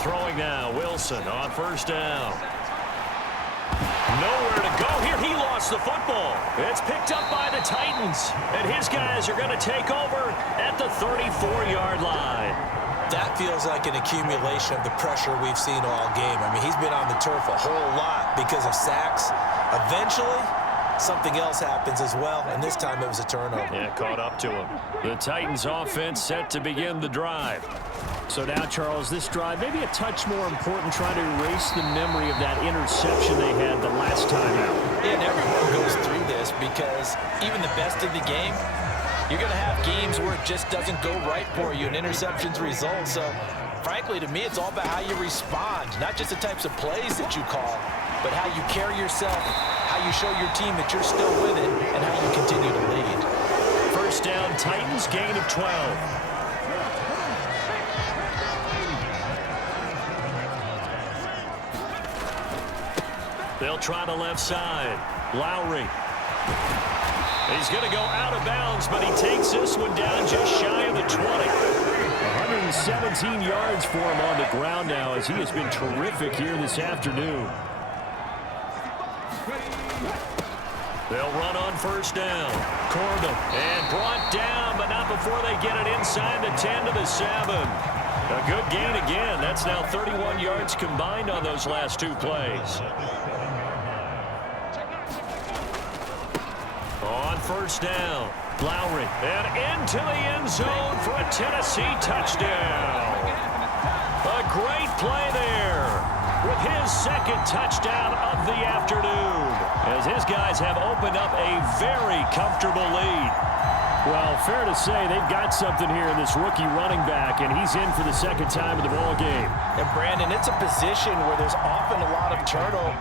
Throwing now, Wilson on first down. Nowhere to go here. He lost the football. It's picked up by the Titans, and his guys are going to take over at the 34-yard line. That feels like an accumulation of the pressure we've seen all game. I mean, he's been on the turf a whole lot because of sacks. Eventually, something else happens as well, and this time it was a turnover. Yeah, caught up to him. The Titans offense set to begin the drive. So now, Charles, this drive maybe a touch more important, trying to erase the memory of that interception they had the last time out. Yeah, and everyone goes through this because even the best in the game, you're going to have games where it just doesn't go right for you and interceptions result. So, frankly, to me, it's all about how you respond, not just the types of plays that you call, but how you carry yourself, how you show your team that you're still with it, and how you continue to lead. First down, Titans, gain of 12. They'll try the left side. Lowry. He's going to go out of bounds, but he takes this one down just shy of the 20. 117 yards for him on the ground now, as he has been terrific here this afternoon. They'll run on first down. Corbin, and brought down, but not before they get it inside the 10 to the 7. A good gain again. That's now 31 yards combined on those last two plays. On first down, Lowry, and into the end zone for a Tennessee touchdown. A great play there with his second touchdown of the afternoon, as his guys have opened up a very comfortable lead. Well, fair to say they've got something here in this rookie running back, and he's in for the second time of the ball game. And, Brandon, it's a position where there's often a lot of turnover.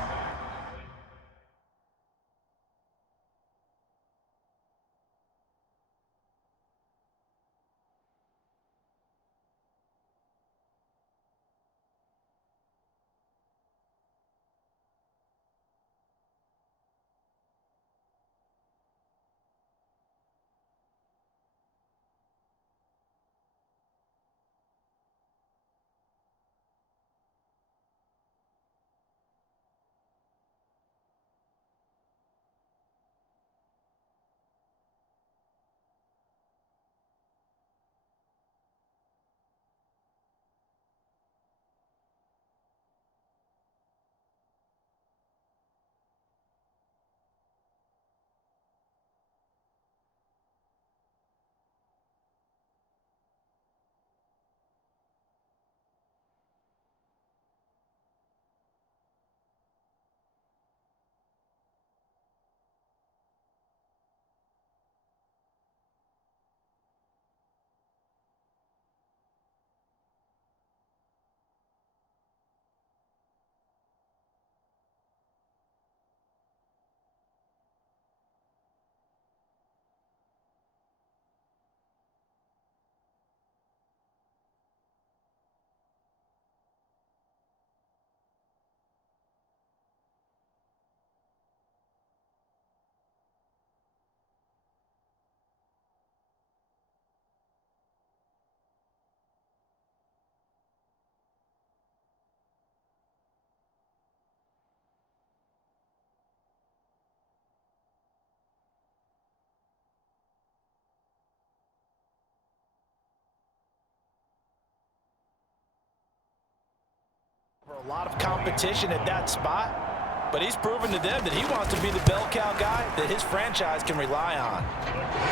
A lot of competition at that spot, but he's proven to them that he wants to be the bell cow guy that his franchise can rely on.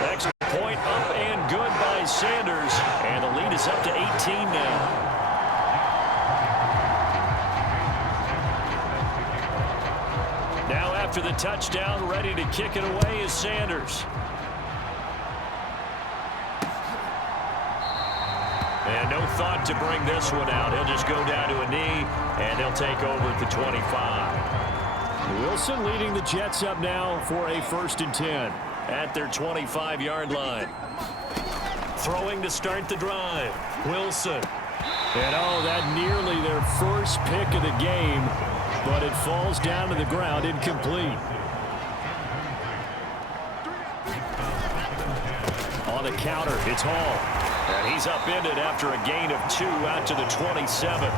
Extra point up and good by Sanders, and the lead is up to 18 now. Now after the touchdown, ready to kick it away is Sanders. And no thought to bring this one out. He'll just go down to a knee, and they'll take over at the 25. Wilson leading the Jets up now for a 1st and 10. At their 25-yard line. Throwing to start the drive. Wilson. And, oh, that nearly their first pick of the game. It falls down to the ground, incomplete. On the counter, it's Hall. And he's upended after a gain of 2 out to the 27.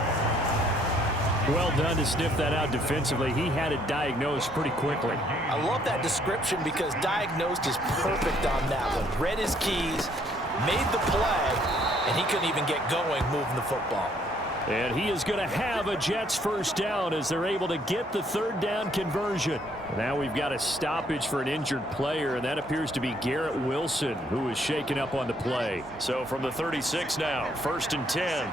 Well done to sniff that out defensively. He had it diagnosed pretty quickly. I love that description because diagnosed is perfect on that one. Read his keys, made the play, and he couldn't even get going moving the football. And he is going to have a Jets first down as they're able to get the third down conversion. Now we've got a stoppage for an injured player, and that appears to be Garrett Wilson, who is shaken up on the play. So from the 36 now, 1st and 10.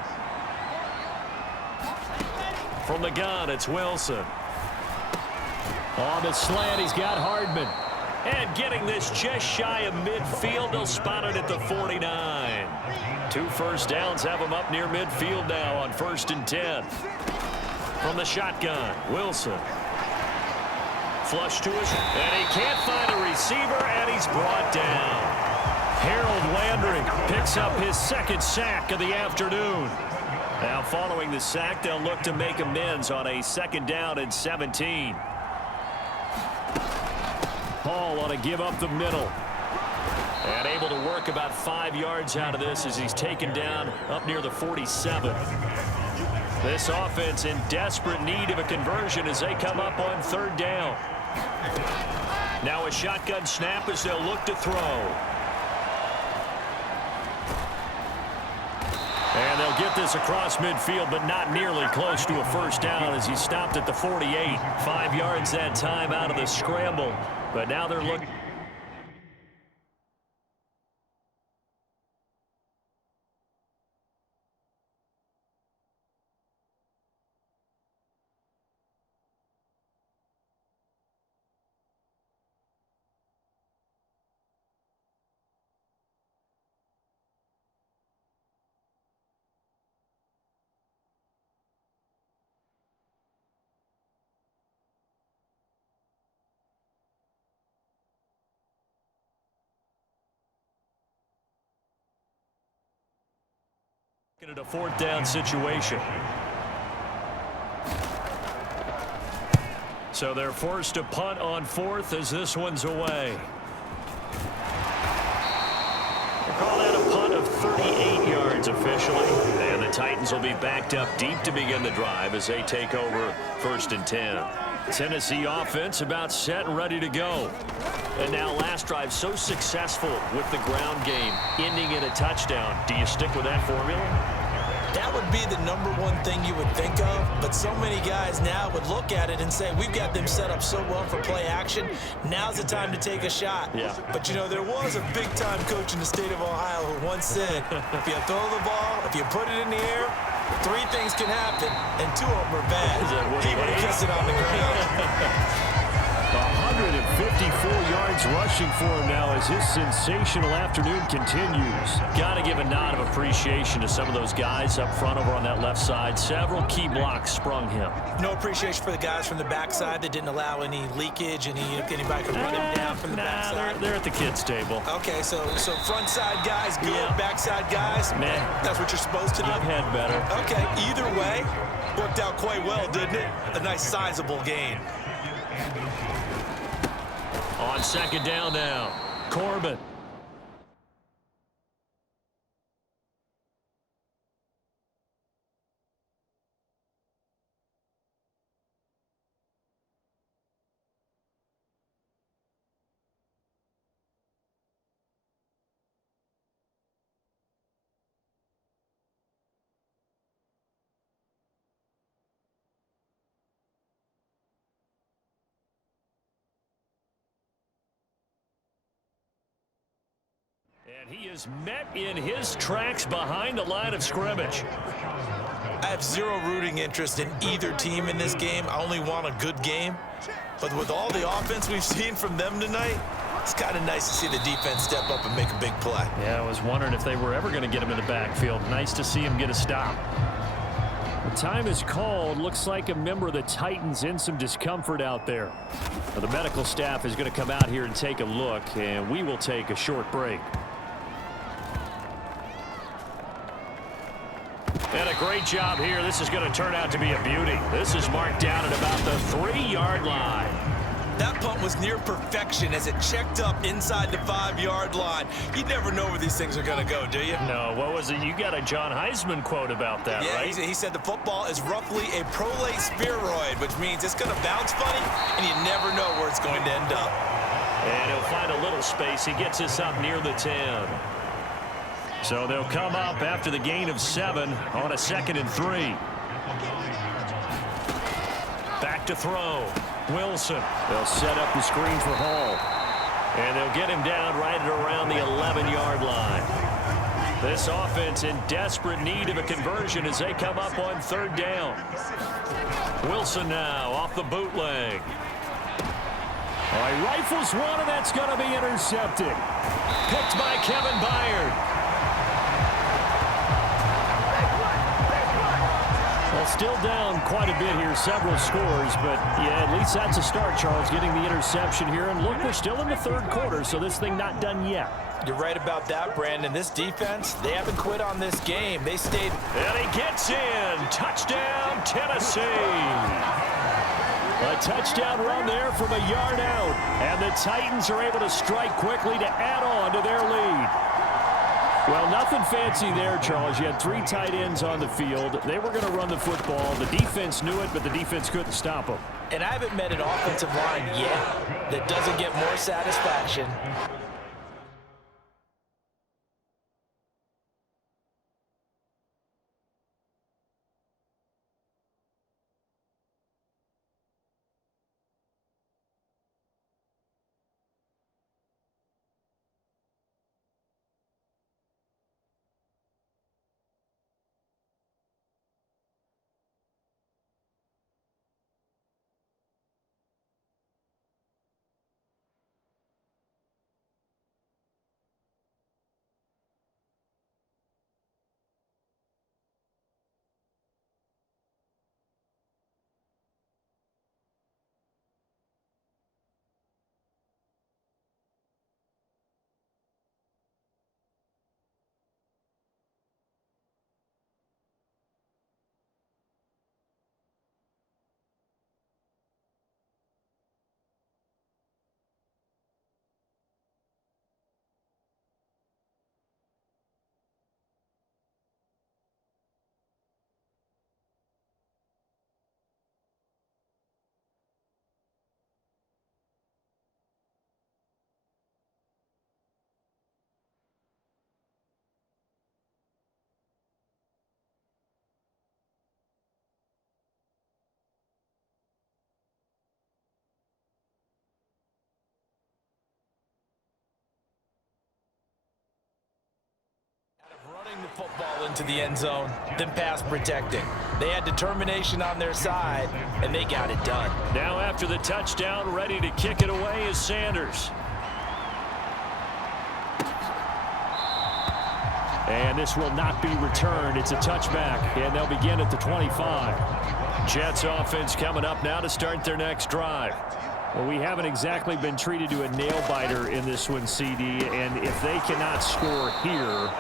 From the gun, it's Wilson. On the slant, he's got Hardman. And getting this just shy of midfield, they'll spot it at the 49. 2 first downs have him up near midfield now on 1st and 10. From the shotgun, Wilson. Flush to his, and he can't find a receiver, and he's brought down. Harold Landry picks up his 2nd sack of the afternoon. Now following the sack, they'll look to make amends on a 2nd down and 17. Hall on a give up the middle. And able to work about 5 yards out of this as he's taken down up near the 47. This offense in desperate need of a conversion as they come up on 3rd down. Now a shotgun snap as they'll look to throw. And they'll get this across midfield, but not nearly close to a first down as he stopped at the 48. 5 yards that time out of the scramble. But now they're looking. At a 4th down situation. So they're forced to punt on 4th as this one's away. We'll call that a punt of 38 yards officially. And the Titans will be backed up deep to begin the drive as they take over 1st and 10. Tennessee offense about set and ready to go. And now last drive so successful with the ground game, ending in a touchdown. Do you stick with that formula? That would be the #1 thing you would think of, but so many guys now would look at it and say, we've got them set up so well for play action. Now's the time to take a shot. Yeah. But, you know, there was a big-time coach in the state of Ohio who once said, if you throw the ball, if you put it in the air, 3 things can happen, and 2 of them are bad. He would have kissed it on the ground. 154 yards rushing for him now as his sensational afternoon continues. Got to give a nod of appreciation to some of those guys up front over on that left side. Several key blocks sprung him. No appreciation for the guys from the backside that didn't allow any leakage, anybody could run him down from the backside. They're at the kids' table. Okay, so front side guys good, backside guys, that's what you're supposed to do? I've had better. Okay, either way, worked out quite well, didn't it? A nice sizable gain. On 2nd down now, Corbin. And he is met in his tracks behind the line of scrimmage. I have zero rooting interest in either team in this game. I only want a good game. But with all the offense we've seen from them tonight, it's kind of nice to see the defense step up and make a big play. Yeah, I was wondering if they were ever going to get him in the backfield. Nice to see him get a stop. The time is called. Looks like a member of the Titans in some discomfort out there. Well, the medical staff is going to come out here and take a look, and we will take a short break. And a great job here. This is going to turn out to be a beauty. This is marked down at about the 5-yard line. That punt was near perfection as it checked up inside the 5-yard line. You never know where these things are going to go, do you? No, what was it? You got a John Heisman quote about that, yeah, right? He said the football is roughly a prolate spheroid, which means it's going to bounce funny, and you never know where it's going to end up. And he'll find a little space. He gets us up near the 10. So they'll come up after the gain of 7 on a 2nd and 3. Back to throw. Wilson. They'll set up the screen for Hall. And they'll get him down right at around the 11-yard line. This offense in desperate need of a conversion as they come up on 3rd down. Wilson now off the bootleg. All right, rifles one, and that's going to be intercepted. Picked by Kevin Byard. Well, still down quite a bit here, several scores, but yeah, at least that's a start, Charles, getting the interception here. And look, we're still in the 3rd quarter, so this thing not done yet. You're right about that, Brandon. This defense, they haven't quit on this game. They stayed. And he gets in. Touchdown, Tennessee. A touchdown run there from a yard out, and the Titans are able to strike quickly to add on to their lead. Well, nothing fancy there, Charles. You had 3 tight ends on the field. They were going to run the football. The defense knew it, but the defense couldn't stop them. And I haven't met an offensive line yet that doesn't get more satisfaction. Running the football into the end zone, then pass protecting. They had determination on their side, and they got it done. Now after the touchdown, ready to kick it away is Sanders. And this will not be returned. It's a touchback, and they'll begin at the 25. Jets offense coming up now to start their next drive. Well, we haven't exactly been treated to a nail-biter in this one, CD, and if they cannot score here,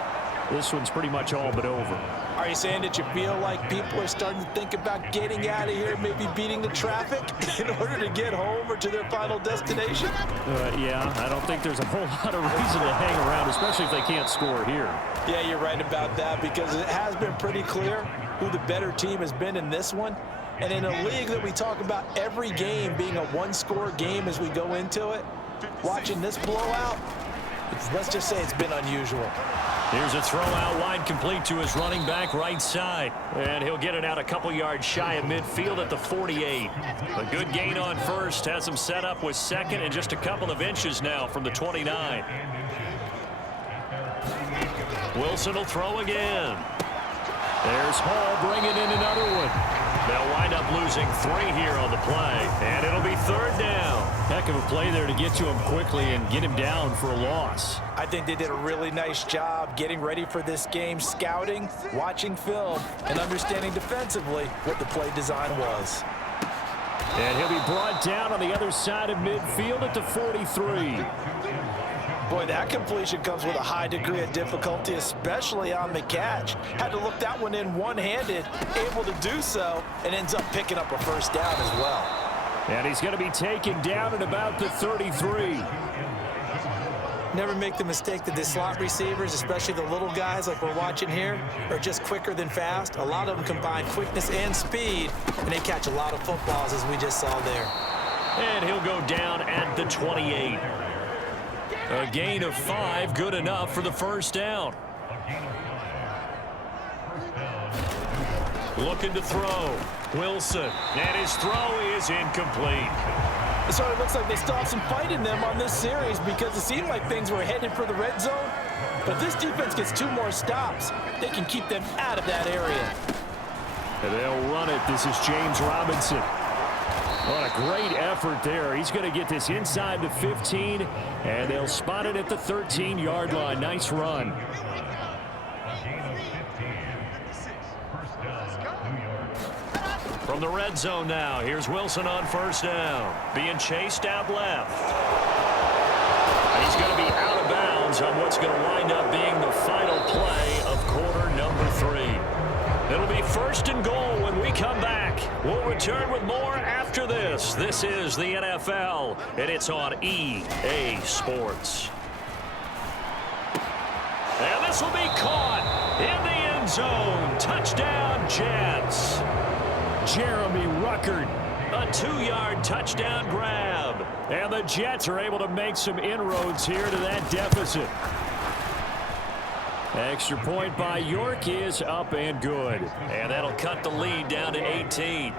this one's pretty much all but over. Are you saying that you feel like people are starting to think about getting out of here, maybe beating the traffic in order to get home or to their final destination? Yeah, I don't think there's a whole lot of reason to hang around, especially if they can't score here. Yeah, you're right about that, because it has been pretty clear who the better team has been in this one. And in a league that we talk about every game being a one-score game as we go into it, watching this blowout, let's just say it's been unusual. Here's a throw out wide, complete to his running back right side. And he'll get it out a couple yards shy of midfield at the 48. A good gain on first, has him set up with 2nd and just a couple of inches now from the 29. Wilson will throw again. There's Hall bringing in another one. They'll wind up losing 3 here on the play, and it'll be 3rd down. Heck of a play there to get to him quickly and get him down for a loss. I think they did a really nice job getting ready for this game, scouting, watching film, and understanding defensively what the play design was. And he'll be brought down on the other side of midfield at the 43. Boy, that completion comes with a high degree of difficulty, especially on the catch. Had to look that one in one-handed, able to do so, and ends up picking up a 1st down as well. And he's going to be taken down at about the 33. Never make the mistake that the slot receivers, especially the little guys like we're watching here, are just quicker than fast. A lot of them combine quickness and speed, and they catch a lot of footballs, as we just saw there. And he'll go down at the 28. A gain of 5, good enough for the first down. Looking to throw. Wilson. And his throw is incomplete. It sort of looks like they still have some fight in them on this series because it seemed like things were headed for the red zone. But if this defense gets 2 more stops, they can keep them out of that area. And they'll run it. This is James Robinson. What a great effort there. He's going to get this inside the 15, and they'll spot it at the 13-yard line. Nice run. From the red zone now, here's Wilson on first down. Being chased out left. And he's going to be out of bounds on what's going to wind up being the final play of quarter number 3. It'll be first and goal when we come back. We'll return with more after this. This is the NFL, and it's on EA Sports. And this will be caught in the end zone. Touchdown, Jets. Jeremy Ruckert, a 2-yard touchdown grab. And the Jets are able to make some inroads here to that deficit. Extra point by York is up and good. And that'll cut the lead down to 18.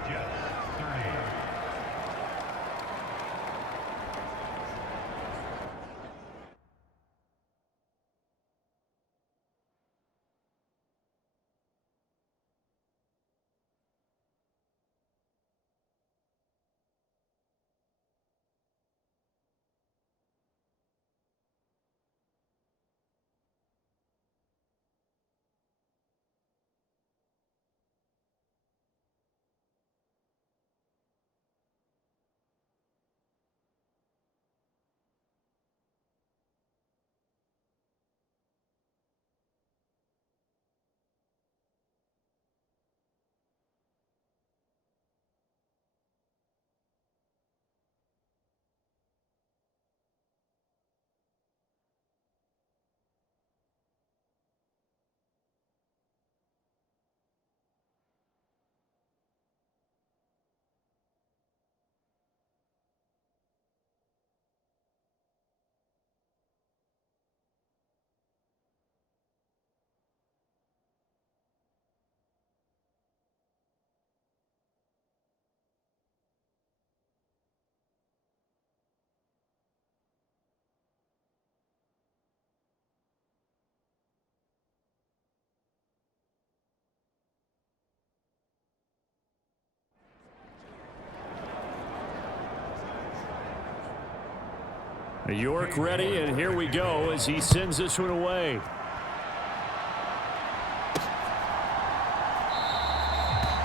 York ready, and here we go as he sends this one away.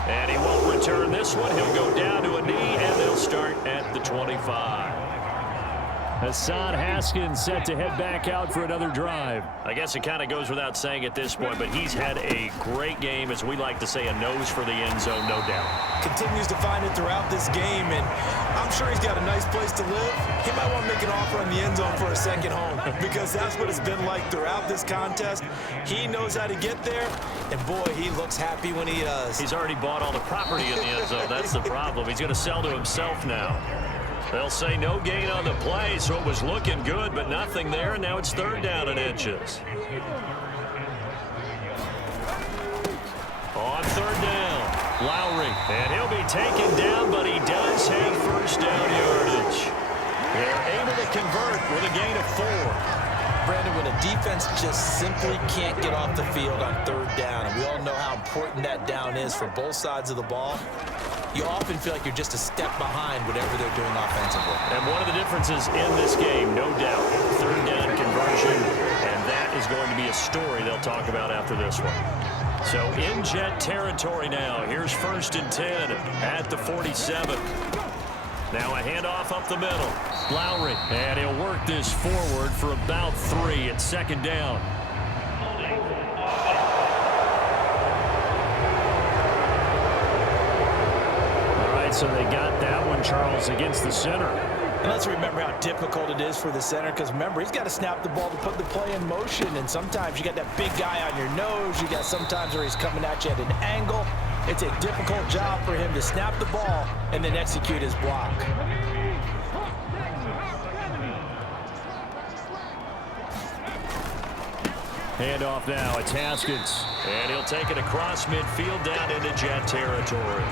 And he won't return this one. He'll go down to a knee, and they'll start at the 25. Hassan Haskins set to head back out for another drive. I guess it kind of goes without saying at this point, but he's had a great game, as we like to say, a nose for the end zone, no doubt. Continues to find it throughout this game, and I'm sure he's got a nice place to live. He might want to make an offer on the end zone for a second home because that's what it's been like throughout this contest. He knows how to get there, and boy, he looks happy when he does. He's already bought all the property in the end zone. That's the problem. He's going to sell to himself now. They'll say no gain on the play, so it was looking good, but nothing there, and now it's third down and inches. On third down, Lowry, and he'll be taken down, but he does have first down yardage. They're able to convert with a gain of 4. Brandon, when a defense just simply can't get off the field on third down, and we all know how important that down is for both sides of the ball, you often feel like you're just a step behind whatever they're doing offensively. And one of the differences in this game, no doubt, third down conversion, and that is going to be a story they'll talk about after this one. So in Jet territory now. Here's first and 10 at the 47. Now a handoff up the middle. Lowry, and he'll work this forward for about 3 at second down. so they got that one, Charles, against the center. And let's remember how difficult it is for the center, because remember, he's got to snap the ball to put the play in motion, and sometimes you got that big guy on your nose. You got sometimes where he's coming at you at an angle. It's a difficult job for him to snap the ball and then execute his block. Handoff now, it's Haskins. And he'll take it across midfield down into Jet territory.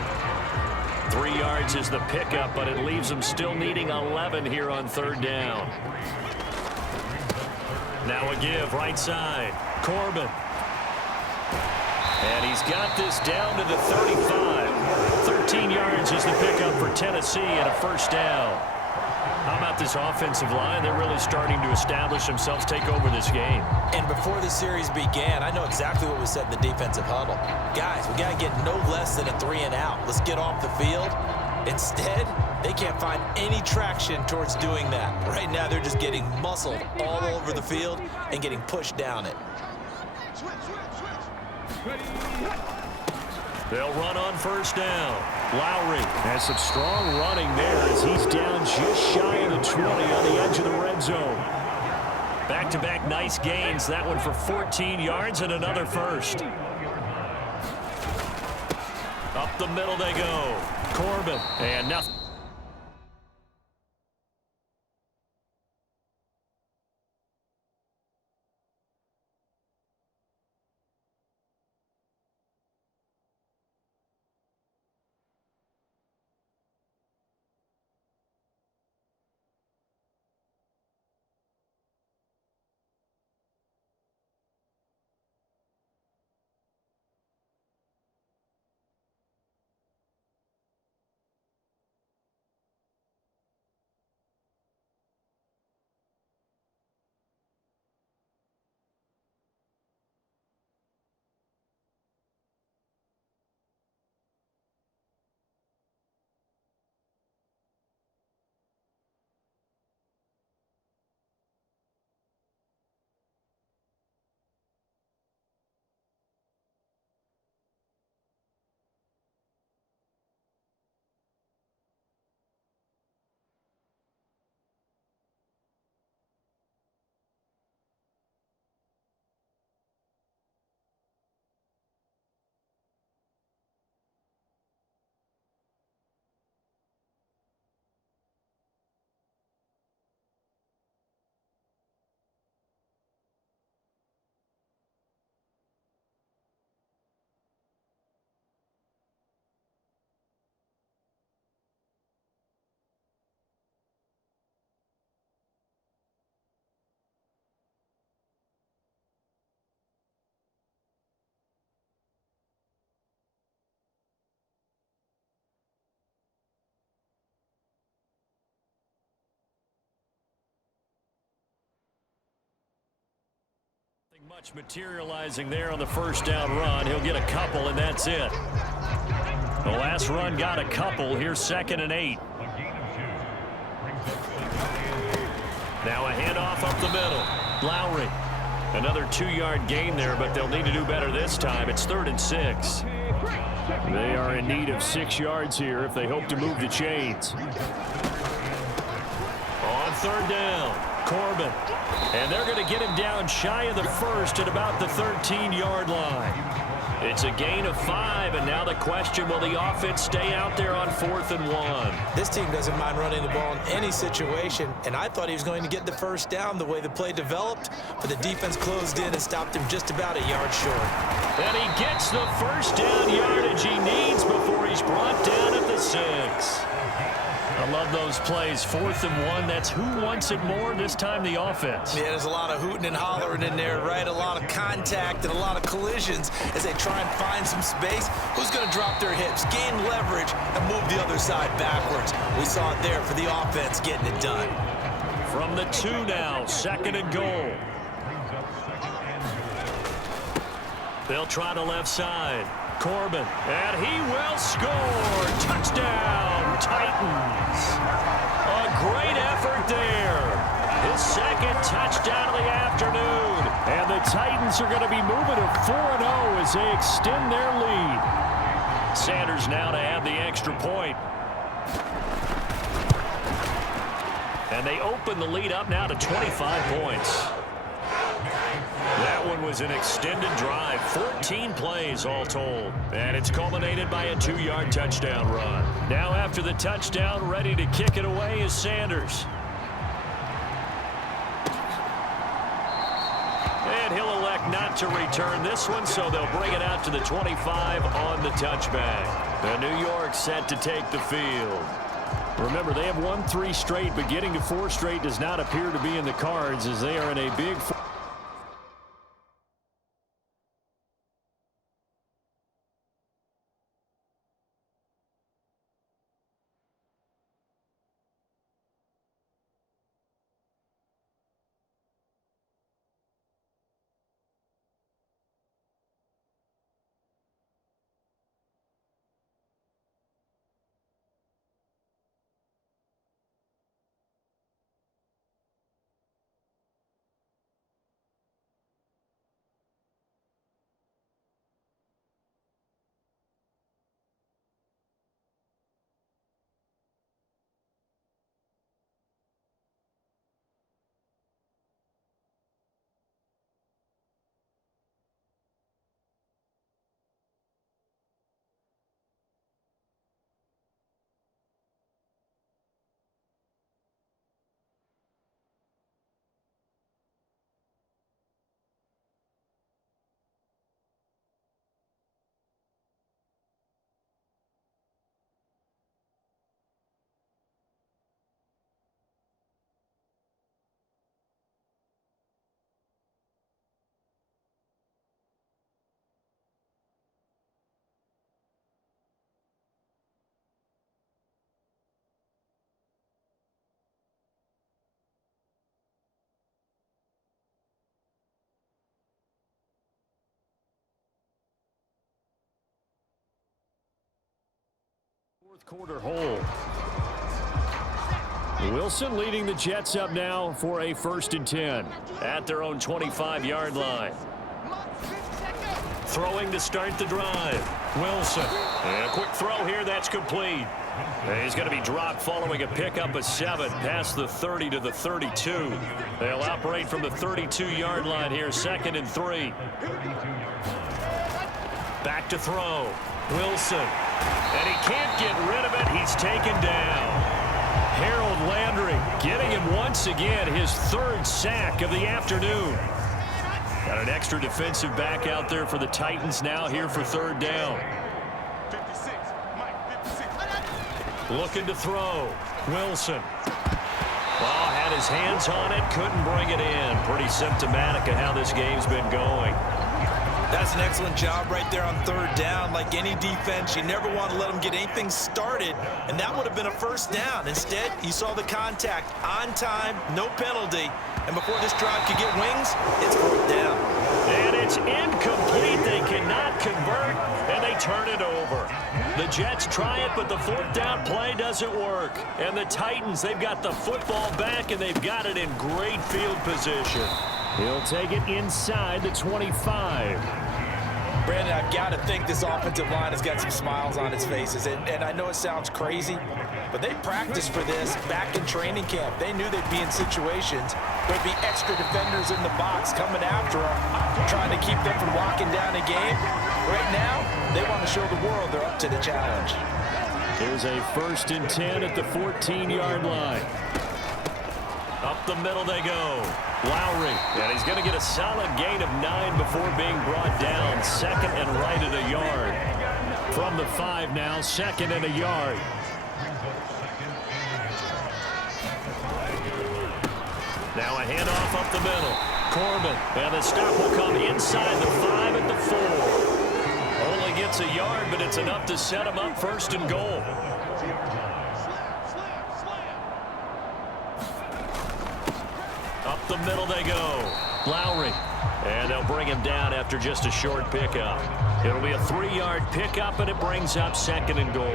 3 yards is the pickup, but it leaves them still needing 11 here on third down. Now a give right side. Corbin. And he's got this down to the 35. 13 yards is the pickup for Tennessee and a first down. How about this offensive line? They're really starting to establish themselves, take over this game. And before the series began, I know exactly what was said in the defensive huddle. Guys, we got to get no less than a 3-and-out. Let's get off the field. Instead, they can't find any traction towards doing that. Right now, they're just getting muscled all over the field and getting pushed down it. They'll run on first down. Lowry. Has some strong running there as he's down just shy of the 20 on the edge of the red zone. Back-to-back nice gains. That one for 14 yards and another first. Up the middle they go. Corbin. And nothing. Much materializing there on the first down run. He'll get a couple, and that's it. The last run got a couple. Here's 2nd and 8. Now a handoff up the middle. Lowry. Another 2-yard gain there, but they'll need to do better this time. It's 3rd and 6. They are in need of 6 yards here if they hope to move the chains. On third down, Corbin. And they're going to get him down shy of the first at about the 13-yard line. It's a gain of 5, and now the question, will the offense stay out there on 4th and 1? This team doesn't mind running the ball in any situation, and I thought he was going to get the first down the way the play developed, but the defense closed in and stopped him just about a yard short. And he gets the first down yardage he needs before he's brought down at the 6. I love those plays. 4th and 1. That's who wants it more, this time the offense. Yeah, there's a lot of hooting and hollering in there, right? A lot of contact and a lot of collisions as they try and find some space. Who's going to drop their hips, gain leverage, and move the other side backwards? We saw it there for the offense getting it done. From the 2 now, 2nd and goal. They'll try the left side. Corbin, and he will score. Touchdown, Titans. A great effort there. His 2nd touchdown of the afternoon. And the Titans are going to be moving to 4-0 as they extend their lead. Sanders now to add the extra point. And they open the lead up now to 25 points. That one was an extended drive, 14 plays all told. And it's culminated by a 2-yard touchdown run. Now after the touchdown, ready to kick it away is Sanders. And he'll elect not to return this one, so they'll bring it out to the 25 on the touchback. The New York set to take the field. Remember, they have won 3 straight, but getting to 4 straight does not appear to be in the cards as they are in a big... Fourth quarter hold. Wilson leading the Jets up now for a 1st and 10 at their own 25-yard line. Throwing to start the drive. Wilson. And a quick throw here. That's complete. And he's going to be dropped following a pickup of 7 past the 30 to the 32. They'll operate from the 32-yard line here. 2nd and 3. Back to throw. Wilson. And he can't get rid of it. He's taken down. Harold Landry getting him once again his 3rd sack of the afternoon. Got an extra defensive back out there for the Titans now here for 3rd down. Looking to throw. Wilson. Well, had his hands on it, couldn't bring it in. Pretty symptomatic of how this game's been going. That's an excellent job right there on 3rd down. Like any defense, you never want to let them get anything started, and that would have been a 1st down. Instead, you saw the contact on time, no penalty, and before this drive could get wings, it's 4th down. And it's incomplete. They cannot convert, and they turn it over. The Jets try it, but the 4th down play doesn't work. And the Titans, they've got the football back, and they've got it in great field position. He'll take it inside the 25. Brandon, I've got to think this offensive line has got some smiles on its faces. And I know it sounds crazy, but they practiced for this back in training camp. They knew they'd be in situations where there'd be extra defenders in the box coming after them, trying to keep them from locking down a game. Right now, they want to show the world they're up to the challenge. Here's a 1st and 10 at the 14-yard line. Up the middle they go. Lowry, and he's going to get a solid gain of 9 before being brought down. 2nd and right at a yard. From the 5 now, 2nd and a yard. Now a handoff up the middle. Corbin, and the stop will come inside the 5 at the 4. Only gets a yard, but it's enough to set him up 1st and goal. Up the middle they go. Lowry. And they'll bring him down after just a short pickup. It'll be a 3-yard pickup, and it brings up 2nd and goal.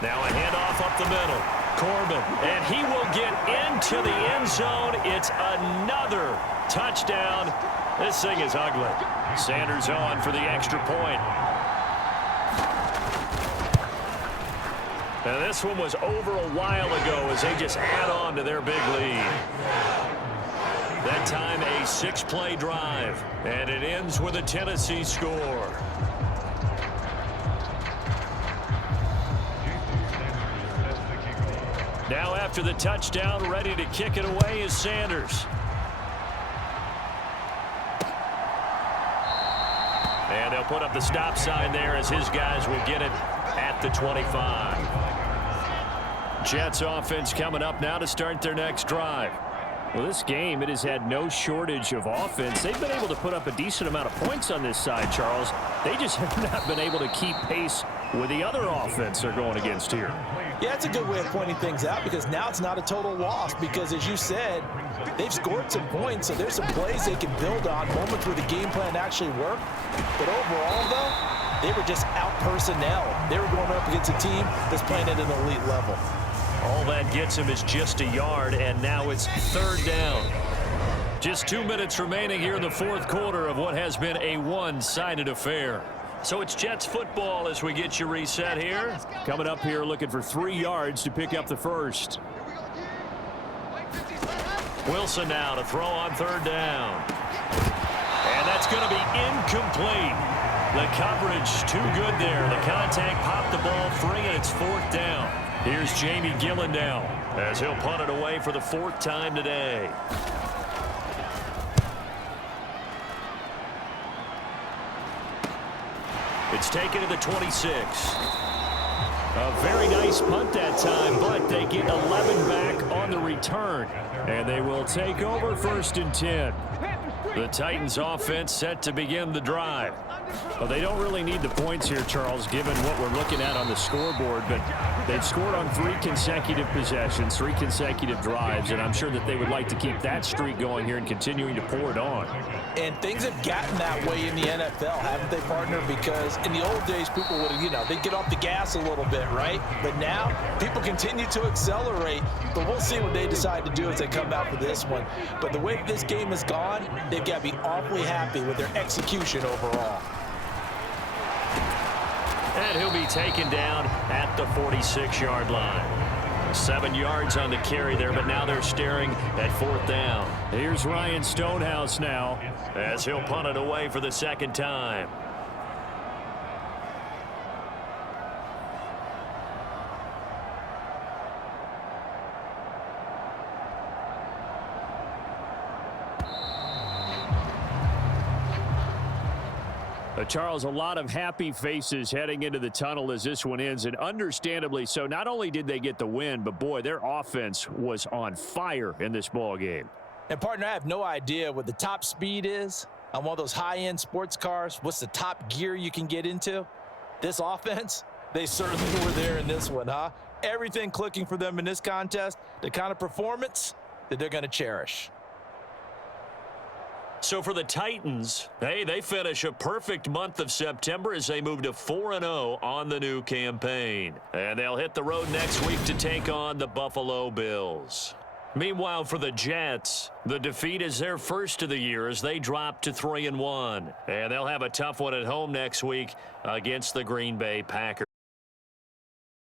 Now a handoff up the middle. Corbin. And he will get into the end zone. It's another touchdown. This thing is ugly. Sanders on for the extra point. And this one was over a while ago as they just add on to their big lead. That time a 6-play drive, and it ends with a Tennessee score. Now after the touchdown, ready to kick it away is Sanders. And they'll put up the stop sign there as his guys will get it at the 25. Jets offense coming up now to start their next drive. Well, this game, it has had no shortage of offense. They've been able to put up a decent amount of points on this side, Charles. They just have not been able to keep pace with the other offense they're going against here. Yeah, it's a good way of pointing things out because now it's not a total loss because, as you said, they've scored some points, so there's some plays they can build on, moments where the game plan actually worked. But overall, though, they were just out personnel. They were going up against a team that's playing at an elite level. All that gets him is just a yard, and now it's 3rd down. Just 2 minutes remaining here in the 4th quarter of what has been a one-sided affair. So it's Jets football as we get you reset here. Coming up here looking for 3 yards to pick up the first. Wilson now to throw on 3rd down. And that's going to be incomplete. The coverage too good there. The contact popped the ball free, and it's 4th down. Here's Jamie Gillen now as he'll punt it away for the 4th time today. It's taken to the 26. A very nice punt that time, but they get 11 back on the return. And they will take over 1st and 10. The Titans offense set to begin the drive. Well, they don't really need the points here, Charles, given what we're looking at on the scoreboard, but they've scored on 3 consecutive possessions, 3 consecutive drives, and I'm sure that they would like to keep that streak going here and continuing to pour it on. And things have gotten that way in the NFL, haven't they, partner? Because in the old days, people would, they'd get off the gas a little bit, right? But now, people continue to accelerate, but we'll see what they decide to do as they come out for this one. But the way that this game has gone, they've got to be awfully happy with their execution overall. And he'll be taken down at the 46-yard line. 7 yards on the carry there, but now they're staring at 4th down. Here's Ryan Stonehouse now as he'll punt it away for the 2nd time. Charles, a lot of happy faces heading into the tunnel as this one ends, and understandably so. Not only did they get the win, but boy, their offense was on fire in this ball game. And partner, I have no idea what the top speed is on one of those high-end sports cars. What's the top gear you can get into? This offense, they certainly were there in this one, huh? Everything clicking for them in this contest, the kind of performance that they're going to cherish. So for the Titans, hey, they finish a perfect month of September as they move to 4-0 on the new campaign. And they'll hit the road next week to take on the Buffalo Bills. Meanwhile, for the Jets, the defeat is their first of the year as they drop to 3-1. And they'll have a tough one at home next week against the Green Bay Packers.